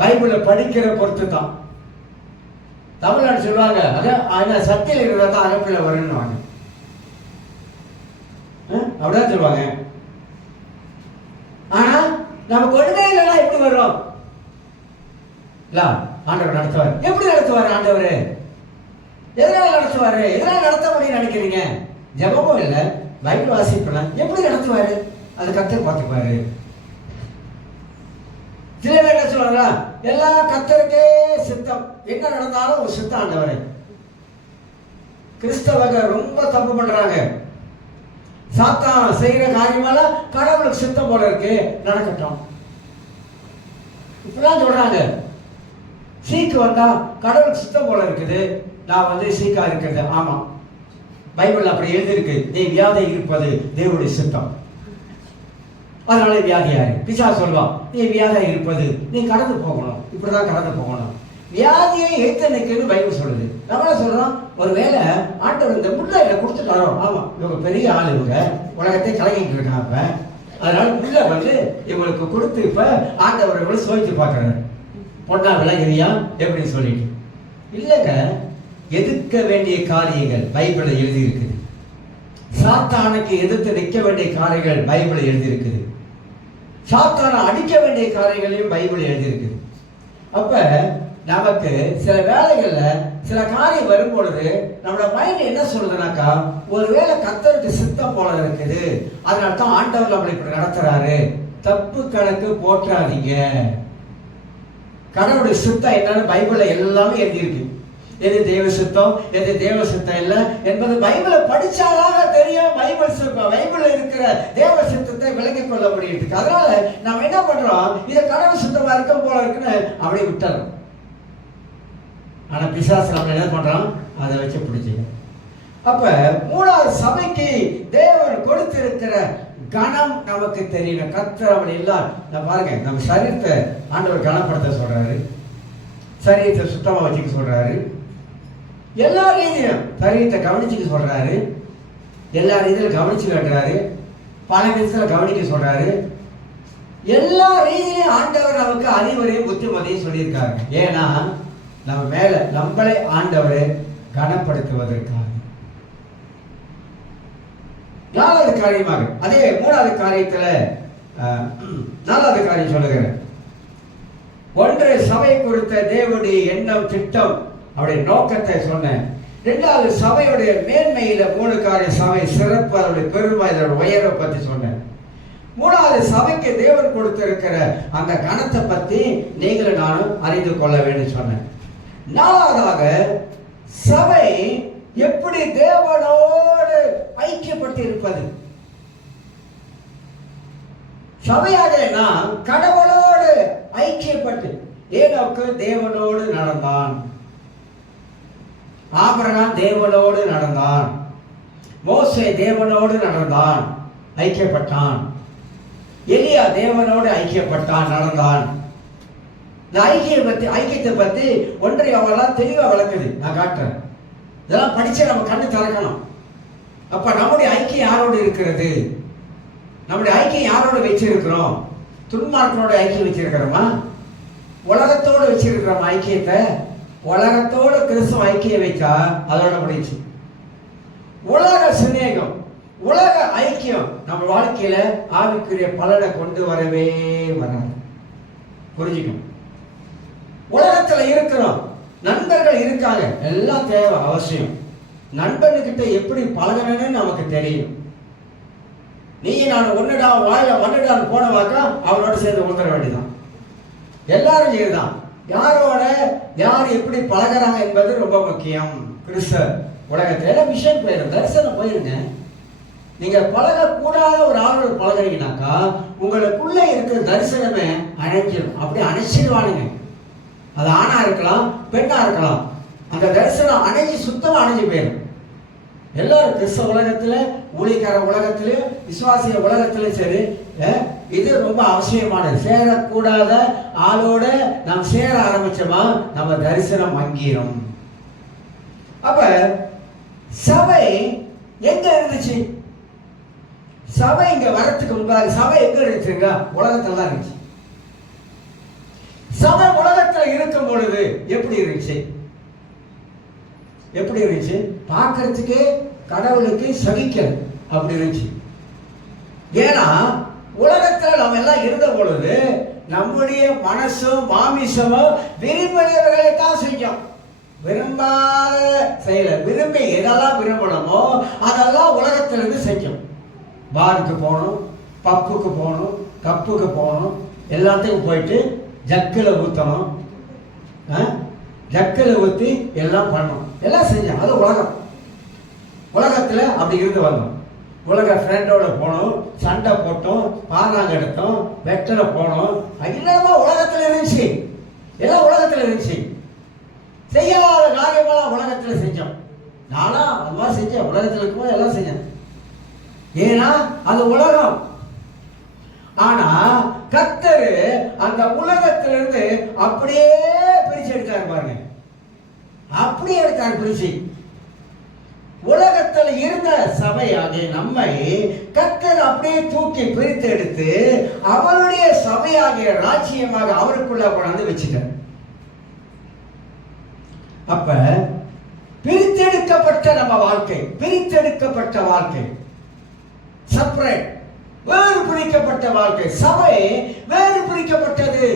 பைபிள படிக்கிற பொறுத்து தான். தமிழ்நாடு சொல்லுவாங்க அதான் சத்தியில் இருக்கிறதா தான் அகப்பில் வரணும்னு அப்படிதான் சொல்லுவாங்க. ஆனா நமக்கு ஒண்ணுமே இல்லைன்னா எப்படி வரும்? ஆண்டவர் நடத்துவார். எப்படி நடத்துவார் ஆண்டவர்? எதனால நடத்துவாரு? எதனால நடத்த முடியும் நினைக்கிறீங்க? ஜபமும் இல்லை, பைபிள் வாசிப்பலாம். எப்படி நடத்துவாரு? அது கர்த்தர் பார்த்துப்பாரு. சில பேர் என்ன சொல்றாங்களா, எல்லாம் கர்த்தருக்கே சித்தம், என்ன நடந்தாலும் ஒரு சித்தம் ஆண்டவரே. கிறிஸ்தவங்க ரொம்ப தப்பு பண்றாங்க. சாத்தான் செய்கிற காரியமெல்லாம் கடவுளுக்கு சித்தம் போல இருக்கு, நடக்கட்டும். இப்பதான் சொல்றாங்க. சீக்கு வந்தா கடவுளுக்கு சித்தம் போல இருக்குது, நான் சீக்கா இருக்கிறது. ஆமா, பைபிள் அப்படி எழுதியிருக்கு. நீ வியாதி இருப்பது தேவனுடைய சித்தம், அதனால வியாதியாரு. பிசா சொல்வான், நீ வியாதியா இருப்பது நீ கடந்து போகணும், இப்படிதான் கடந்து போகணும். வியாதியை எத்தனைக்குன்னு பைபிள் சொல்லுது. நம்மள சொல்றோம், ஒருவேளை ஆண்டவர் இந்த முள்ள கொடுத்துட்டாரோ. ஆமா, இவங்க பெரிய ஆள், இவங்க உலகத்தை கலங்கிட்டு இருக்காங்க. அதனால முள்ள இவங்களுக்கு கொடுத்து இப்ப ஆண்டவர் இவங்களை சோதித்து பார்க்கறாரு. பொண்ணா விளங்குறியா எப்படின்னு சொல்லிட்டு. இல்லைங்க, எதிர்க்க வேண்டிய காரியங்கள் பைபிளை எழுதி இருக்குது. சாத்தானுக்கு எதிர்த்து நிற்க வேண்டிய காரியங்கள் பைபிளை எழுதி இருக்குது. சாத்தானை அடிக்க வேண்டிய காரியங்களையும் பைபிள் எழுதி இருக்குது. அப்ப நமக்கு சில வேலைகள்ல சில காரியம் வரும் பொழுது நம்மளோட மைண்ட் என்ன சொல்றதுனாக்கா, ஒருவேளை கர்த்தருக்கு சித்தம் போல இருக்குது, அதனால தான் ஆண்டவர் நம்மளை இப்படி நடத்துறாரு. தப்பு கணக்கு போற்றாதீங்க. கடவுளுடைய சித்தம் என்னன்னு பைபிள்ல எல்லாமே எழுதியிருக்கு. எது தேவ சித்தம், எது தேவ சித்தம் இல்லை என்பது பைபிளை படிச்சாலாக தெரியும். பைபிள் இருக்கிற தேவ சித்தத்தை விளங்கிக் கொள்ள முடியும். அதனால நம்ம என்ன பண்றோம், இதை கடவுள் சித்தமா இருக்க போல இருக்குன்னு அப்படியே விட்டுறோம். ஆனா பிசாசு நம்ம என்ன பண்றோம், அதை வச்சு பிடிச்சிங்க. அப்ப மூணாவது, சபைக்கு தேவன் கொடுத்திருக்கிற கணம் நமக்கு தெரியணும். கர்த்தர் அப்படி எல்லாம் பாருங்க, நம்ம சரீரத்தை ஆண்டவர் கனப்படுத்த சொல்றாரு, சரீரத்தை சுத்தமா வச்சுக்க சொல்றாரு, எல்லா ரீதியும் சரீரத்தை கவனிச்சுக்க சொல்றாரு, எல்லா ரீதியிலும் கவனிச்சு காட்டுறாரு, பல விதத்துல கவனிக்க சொல்றாரு. எல்லா ரீதியிலும் ஆண்டவர் நமக்கு அறிவுரையும் புத்திமதியும் சொல்லியிருக்காரு. ஏன்னா நம்ம மேல நம்மளை ஆண்டவரை கனப்படுத்துவதற்காக. நாலாவது காரியமாக, அதே மூணாவது காரியத்துல நாலாவது காரியம் சொல்லுகிறேன். ஒன்று, சபை கொடுத்த தேவனுடைய எண்ணம், திட்டம், அவருடைய நோக்கத்தை சொன்னேன். இரண்டாவது, சபையுடைய மேன்மையில 3 காரியம், சபை சிறப்பு, அவருடைய பெருமை, அதோட உயர்வை பத்தி சொன்னேன். மூணாவது, சபைக்கு தேவன் கொடுத்திருக்கிற அந்த கணத்தை பத்தி நீங்களும் நானும் அறிந்து கொள்ள வேண்டும் சொன்னேன். நாலாவதாக, சபை எப்படி தேவனோடு ஐக்கியப்பட்டு இருப்பது. சபையாக நாம் கடவுளோடு ஐக்கியப்பட்டு. ஏனோக்கு தேவனோடு நடந்தான், ஆபிரகாம் தேவனோடு நடந்தான், மோசே தேவனோடு நடந்தான், ஐக்கியப்பட்டான். எலியா தேவனோடு ஐக்கியப்பட்டான், நடந்தான். இந்த ஐக்கியத்தை பத்தி ஒன்றை அவெல்லாம் தெளிவா விளக்குது. நான் காட்டுறேன். இதெல்லாம் படிச்சு நம்ம கண்ணு திறக்கணும். அப்ப நம்முடைய ஐக்கியம் யாரோடு இருக்கிறது, நம்முடைய ஐக்கியம் யாரோடு வச்சிருக்கிறோம். துன்மார்க்கனோட ஐக்கியம் வச்சிருக்கிறோமா, உலகத்தோடு வச்சிருக்கிறோம் ஐக்கியத்தை. உலகத்தோடு கிறிஸ்துவ ஐக்கியம் வைச்சா அதோட முடிச்சு. உலக சிநேகம், உலக ஐக்கியம் நம்ம வாழ்க்கையில ஆவிக்குரிய பலனை கொண்டு வரவே வராது. புரிஞ்சுக்கணும். உலகத்துல இருக்கிறோம், நண்பர்கள் இருக்காங்க, எல்லாம் தேவை, அவசியம். நண்பன்கிட்ட எப்படி பழகணும்னு நமக்கு தெரியும். நீங்க நான் ஒன்னுடா வாயில ஒன்னுடான்னு போனவாக்கா அவனோட சேர்ந்து உட்கார வேண்டியதான். எல்லாரும் இதுதான். யாரோட யார் எப்படி பழகிறாங்க என்பது ரொம்ப முக்கியம். கிறிஸ்தவ உலகத்துல விஷயம் போயிடும், தரிசனம் போயிருங்க. நீங்க பழகக்கூடாத ஒரு ஆளோட பழகிறீங்கனாக்கா உங்களுக்குள்ள இருக்கிற தரிசனமே அணைஞ்சிடும். அப்படி அணைச்சிடுவானுங்க. அது ஆணா இருக்கலாம், பெண்ணா இருக்கலாம். அந்த தரிசனம் அணைஞ்சி சுத்தமா அணைஞ்சு போயிடும். எல்லாரும் கிறிஸ்தவ உலகத்துல, ஊழியக்கார உலகத்திலும், விசுவாசிய உலகத்திலும் சரி, இது ரொம்ப அவசியமானது. சேரக்கூடாத ஆளோட நாம் சேர ஆரம்பிச்சோமா நம்ம தரிசனம் மங்கிரும். அப்ப சபை எங்க இருந்துச்சு? சபை இங்க வரத்துக்கு முன்னாடி சபை எங்க இருந்துச்சுங்க? உலகத்துல தான் இருந்துச்சு. சபை உலகத்துல இருக்கும் பொழுது எப்படி இருந்துச்சு? எப்படி இருந்துச்சு? பார்க்கறதுக்கு கடவுளுக்கு சகிக்கல அப்படி இருந்துச்சு. ஏன்னா உலகத்துல நம்ம எல்லாம் இருந்த பொழுது நம்முடைய மனசும் மாமிசமும் விரும்பினவர்களை தான் செஞ்சோம். விரும்பாத செயல விரும்பி எதெல்லாம் விரும்பணுமோ அதெல்லாம் உலகத்திலிருந்து செஞ்சோம். பாருக்கு போகணும், பப்புக்கு போகணும், கப்புக்கு போகணும், எல்லாத்தையும் போயிட்டு ஜக்கில் ஊற்றணும், ஜக்கில் ஊற்றி எல்லாம் பண்ணணும், எல்லாம் செஞ்சோம். அது உலகம். உலகத்தில் அப்படி இருந்து வந்தோம். உலக ஃப்ரெண்டோட போனோம், சண்டை போட்டோம், பானாங்க எடுத்தோம், வெட்டல போனோம். இல்லமா உலகத்துல இருந்துச்சு, எல்லாம் உலகத்துல இருந்துச்சு. செய்யாத காரியமெல்லாம் உலகத்துல செஞ்சோம். நானா அது மாதிரி செஞ்சேன், உலகத்துல இருக்கும்போது எல்லாம் செஞ்சேன். ஏன்னா அது உலகம். ஆனா கர்த்தர் அந்த உலகத்திலிருந்து அப்படியே பிரிச்சு எடுத்தாரு பாருங்க. அப்படியே எடுத்தார் பிரிச்சு. உலகத்தில் இருந்த சபையாகிய நம்மை கர்த்தர் அப்படியே தூக்கி பிரித்து எடுத்து அவருடைய சபையாகிய ராஜ்யமாக அவருக்குள்ள கொண்டாந்து வச்சுட்டார். அப்ப பிரித்தெடுக்கப்பட்ட நம்ம வாழ்க்கை, பிரித்தெடுக்கப்பட்ட வாழ்க்கை, செப்பரேட், வேறு பிரிக்கப்பட்ட வாழ்க்கை. சபை வேறு பிரிக்கப்பட்டது.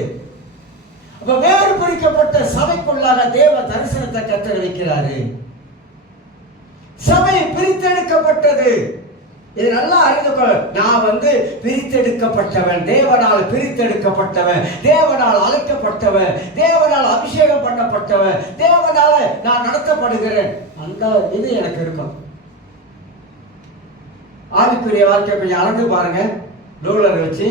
அப்ப வேறு பிரிக்கப்பட்ட சபைக்குள்ளாக தேவ தரிசனத்தை கர்த்தர் வைக்கிறாரு. சபை பிரித்தெடுக்கப்பட்டது. இது நல்லா அறிந்து கொள்ள. நான் பிரித்தெடுக்கப்பட்டவன், தேவனால் பிரித்தெடுக்கப்பட்டவன், தேவனால் அழைக்கப்பட்டவன், தேவனால் அபிஷேகம் பண்ணப்பட்டவன், தேவனால நான் நடத்தப்படுகிறேன். அந்த இது எனக்கு இருக்கும். ஆவிக்குரிய வாழ்க்கை கொஞ்சம் அளந்து பாருங்க, ரூலர் வச்சு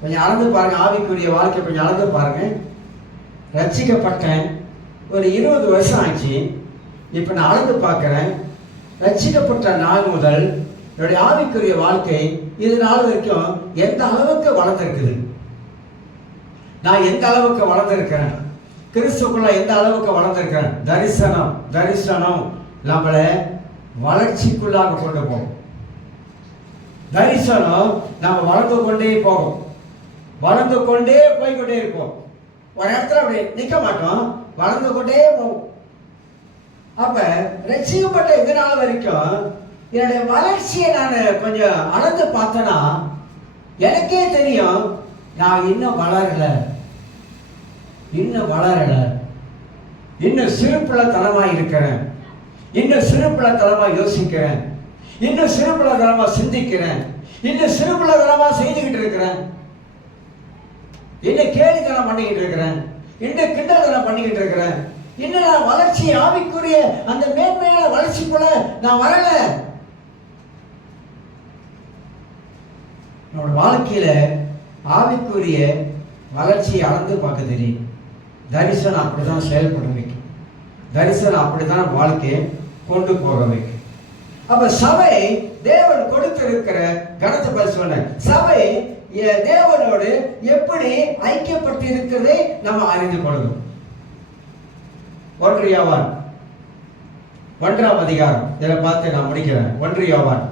கொஞ்சம் அளந்து பாருங்க. ஆவிக்குரிய வாழ்க்கை கொஞ்சம் அளந்து பாருங்க. ரட்சிக்கப்பட்டேன், ஒரு 20 வருஷம் ஆச்சு. இப்ப நான் அளந்து பார்க்கிறேன். ரட்சிக்கப்பட்ட நாள் முதல் என்னுடைய ஆவிக்குரிய வாழ்க்கை இது நாள் வரைக்கும் எந்த அளவுக்கு வளர்ந்திருக்குது, நான் எந்த அளவுக்கு வளர்ந்திருக்கிறேன், கிறிஸ்துக்குள்ள எந்த அளவுக்கு வளர்ந்திருக்கிறேன். தரிசனம் நம்மளை வளர்ச்சிக்குள்ளாக கொண்டு போகும். தரிசனம் நம்ம வளர்ந்து கொண்டே போகும், வளர்ந்து கொண்டே போய்கொண்டே இருப்போம். ஒரு இடத்துல அப்படி நிற்க மாட்டோம், வளர்ந்து கொண்டே போகும். அப்ப ரட்சிக்கப்பட்ட இது நாள் வரைக்கும் என்னுடைய வளர்ச்சியை நான் கொஞ்சம் அளந்து பார்த்தேன்னா எனக்கே தெரியும், நான் இன்னும் வளரல, இன்னும் சிறுபிள்ளைத்தனமா இருக்கிறேன், இன்னும் சிறுபிள்ளைத்தனமா யோசிக்கிறேன், இன்னும் சிறுபிள்ளைத்தனமா சிந்திக்கிறேன், இன்னும் சிறுபிள்ளைத்தனமா செய்துகிட்டு இருக்கிறேன், இன்னும் கேலித்தனம் பண்ணிக்கிட்டு இருக்கிறேன், இன்னும் கிண்டல்தனம் பண்ணிக்கிட்டு இருக்கிறேன். இன்னும் நான் வளர்ச்சி, ஆவிக்குரிய அந்த மேன்மையான வளர்ச்சிக்குள்ள நான் வரல. நம்மளோட வாழ்க்கையில ஆவிக்குரிய வளர்ச்சியை அளந்து பார்க்க தெரியும். தரிசனம் அப்படிதான் செயல்பட வைக்கும், தரிசனம் அப்படிதான் வாழ்க்கையை கொண்டு போக வைக்கும். அப்ப சபை தேவன் கொடுத்திருக்கிற கனத்தை பரிசு, சபை தேவனோடு எப்படி ஐக்கியப்பட்டு இருக்கிறதை நம்ம அறிந்து கொள்ளணும். 1 யோவான் 1ஆம் அதிகாரம், இதை பார்த்து நான் முடிக்கிறேன். 1 யோவான்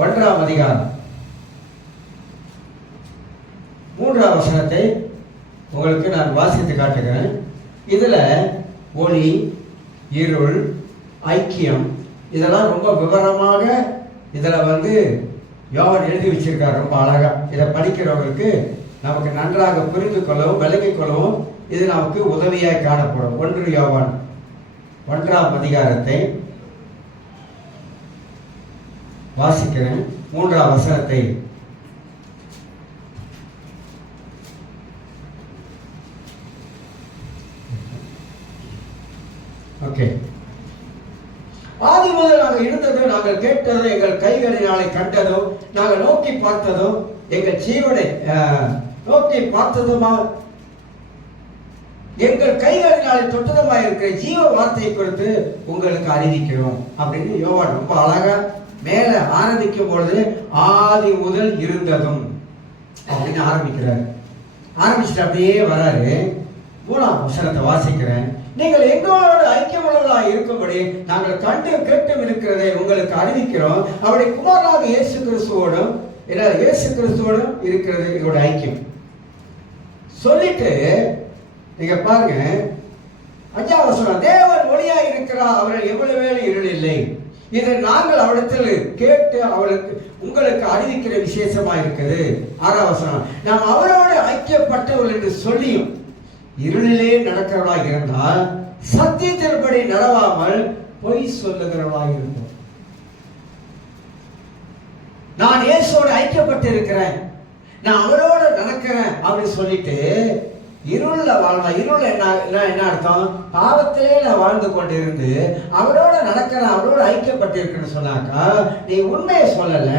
1ஆம் அதிகாரம் 3ஆம் வசனத்தை உங்களுக்கு நான் வாசித்து காட்டுகிறேன். இதுல ஒளி, இருள், ஐக்கியம் இதெல்லாம் ரொம்ப விவரமாக இதுல யோவான் எழுதி வச்சிருக்காரு. ரொம்ப அழகா இதை படிக்கிறவங்களுக்கு நமக்கு நன்றாக புரிந்து கொள்ளவும் விளங்கிக் கொள்ளவும் இது நமக்கு உதவியாய் காணப்படும். 1 யோவான் 1ஆம் அதிகாரத்தை வாசிக்கிறேன். 3ஆம் வசனத்தை ஓகே. ஆதி முதல் நாங்கள் இருந்ததும், நாங்கள் கேட்டதும், எங்கள் கைகளினாலே கண்டதும், நாங்கள் நோக்கி பார்த்ததும், எங்கள் ஜீவனை நோக்கி பார்த்ததுமா, எங்கள் கைகளினாலே தொட்டதுமா இருக்கிற ஜீவ வார்த்தையை கொடுத்து உங்களுக்கு அறிவிக்கிறோம் அப்படின்னு யோவான் ரொம்ப அழகா மேல ஆரம்பிக்கும் பொழுது ஆதி முதல் இருந்ததும் அப்படின்னு ஆரம்பிக்கிறார். ஆரம்பிச்சுட்டு அப்படியே வராரு. 3ஆம் வசனத்தை வாசிக்கிறேன். நீங்கள் எங்களோடு ஐக்கியமுள்ளவர்களாக இருக்கும்படி நாங்கள் கண்டு கேட்டும் இருக்கிறதை உங்களுக்கு அறிவிக்கிறோம். அவருடைய குமாரனாக இயேசு கிறிஸ்துவோடும் இருக்கிறது எங்களோட ஐக்கியம் சொல்லிட்டு நீங்க பாருங்க. 5ஆம் வசனம், தேவன் ஒளியா இருக்கிறார், அவர்கள் எவ்வளவு வேலை இருள் இல்லை. இதை நாங்கள் அவரிடத்தில் கேட்டு உங்களுக்கு அறிவிக்கிற விசேஷமா இருக்குது. 6ஆம் வசனம், நாம் அவரோடு ஐக்கியப்பட்டவர்கள் என்று சொல்லியும் இருளிலே நடக்கிறவர்களாக இருந்தால் சத்தியத்தின்படி நடவாமல் பொய் சொல்லுகிறவர்களாக இருந்தோம். நான் இயேசுவோடு ஐக்கியப்பட்டு இருக்கிறேன், நான் அவரோடு நடக்கிறேன் அப்படின்னு சொல்லிட்டு இருள்ல வாழ்வா. இருள் என்ன அர்த்தம்? பாவத்திலே நான் வாழ்ந்து கொண்டிருந்து அவரோட நடக்கிறேன், அவரோட ஐக்கியப்பட்டிருக்குன்னு சொன்னாக்கா நீ உண்மையை சொல்லல,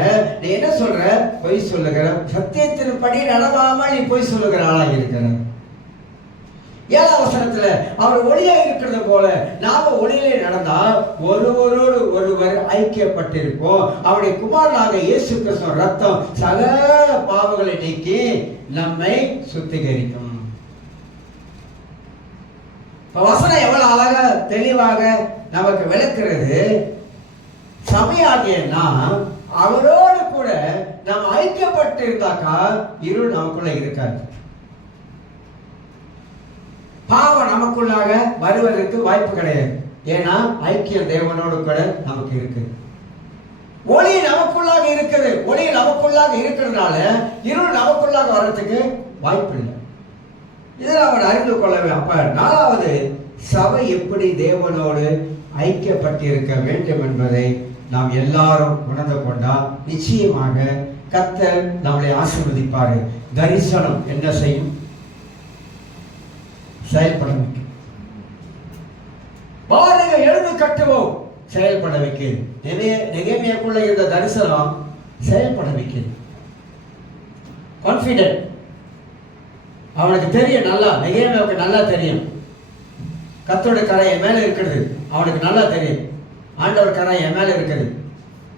நீ என்ன சொல்ற? பொய் சொல்லுகிற. சத்தியத்தின்படி நடவாமல் நீ பொய் சொல்லுகிற ஆளாக இருக்கிற. 7ஆம் வசனத்துல அவர் ஒளியா இருக்கிறது போல நாம ஒளியிலே நடந்தா ஒருவரோடு ஒருவர் ஐக்கியப்பட்டிருப்போம். அவருடைய குமாரனாக இயேசு கிறிஸ்து ரத்தம் சகல பாவங்களை நீக்கி நம்மை சுத்திகரிக்கும். வசனம் எவ்வளவு அழகா தெளிவாக நமக்கு விளக்குறது. சபையாகிய நாம் அவரோடு கூட நாம் ஐக்கியப்பட்டு இருந்தாக்கா இருள் நமக்குள்ள இருக்காது. பாவம் நமக்குள்ளாக வருவதற்கு வாய்ப்பு கிடையாது. ஏன்னா ஐக்கியம் தேவனோடு கூட நமக்கு இருக்கு. ஒளி நமக்குள்ளாக இருக்குது. ஒளி நமக்குள்ளாக இருக்கிறதுனால இருள் நமக்குள்ளாக வர்றதுக்கு வாய்ப்பு இல்லை. இதை அவன் அறிந்து கொள்ளவே. அப்ப 4வது, சபை எப்படி தேவனோடு ஐக்கியப்பட்டிருக்க வேண்டும் என்பதை நாம் எல்லாரும் உணர்ந்து கொண்டால் நிச்சயமாக கர்த்தர் நம்மளை ஆசீர்வதிப்பாரு. தரிசனம் என்ன செய்யும்? செயல்பட வைக்கும். பாருங்க, எழுந்து கட்டுவோம், செயல்பட வைக்கிறது. நெகேமியாக்குள்ள இருந்த தரிசனம் செயல்பட வைக்கிறது. கான்பிடென்ட். அவனுக்கு தெரியும், நல்லா நெகேமியாவுக்கு நல்லா தெரியும் கர்த்தருடைய கரை என் மேல இருக்கிறது. அவனுக்கு நல்லா தெரியும் ஆண்டவர் கரை என் மேல இருக்குது.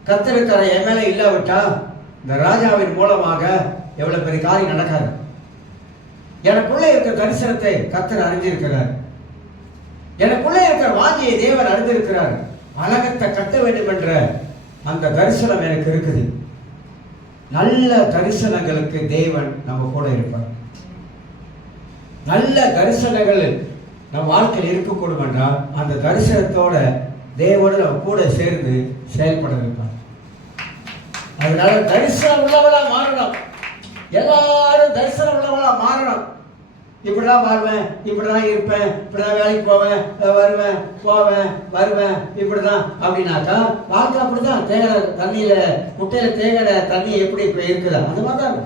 கர்த்தருடைய கரை என் மேல இல்லாவிட்டா இந்த ராஜாவின் மூலமாக எவ்வளவு பெரிய காரியம் நடக்காது. எனக்குள்ளே இருக்கிற தரிசனத்தை கர்த்தர் அறிந்திருக்கிறார். எனக்குள்ளே இருக்கிற வாஞ்சியை தேவன் அறிந்திருக்கிறார். அழகத்தை கட்ட வேண்டும் என்ற அந்த தரிசனம் எனக்கு இருக்குது. நல்ல தரிசனங்களுக்கு தேவன் நம்ம கூட இருப்பார். நல்ல தரிசனங்கள் நம் வாழ்க்கையில் இருக்கக்கூடும் என்றால் அந்த தரிசனத்தோட தேவனோடு நம்ம கூட சேர்ந்து செயல்பட வைப்பார். அதனால தரிசனம் உள்ளவளா மாறணும். எல்லாரும் தரிசனம் உள்ளவளா மாறணும். இப்படிதான் வாழ்வேன், இப்படிதான் இருப்பேன், இப்படிதான் வேலைக்கு போவேன், வருவேன், போவேன், வருவேன், இப்படிதான் அப்படின்னாக்கா வாழ்க்கை அப்படிதான். தேகட தண்ணியில முட்டையில தேகட தண்ணி எப்படி இருக்குதா அந்த மாதிரி தான்.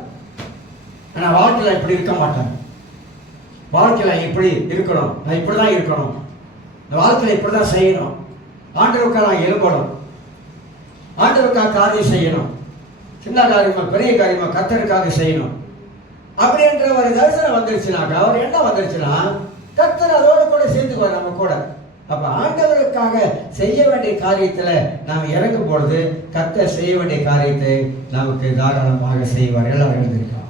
ஆனா வாழ்க்கையில இப்படி இருக்க மாட்டாங்க. வாழ்க்கையில இப்படி இருக்கணும், நான் இப்படிதான் இருக்கணும், இந்த வாழ்க்கையில இப்படிதான் செய்யணும், ஆண்டவருக்காக நான் எழுப்பணும், ஆண்டவருக்காக காரியம் செய்யணும், சின்ன காரியமா பெரிய காரியமா கர்த்தருக்காக செய்யணும் அப்படின்ற ஒரு தரிசனம் வந்துருச்சுனாக்கா, அவர் என்ன வந்துருச்சுன்னா கர்த்தர் அதோடு கூட சேர்ந்துக்குவார் நம்ம கூட. அப்ப ஆண்டவருக்காக செய்ய வேண்டிய காரியத்துல நாம் இறங்கும் பொழுது கர்த்தர் செய்ய வேண்டிய காரியத்தை நமக்கு தாராளமாக செய்வார். எல்லாரும் எழுந்திருக்கோம்.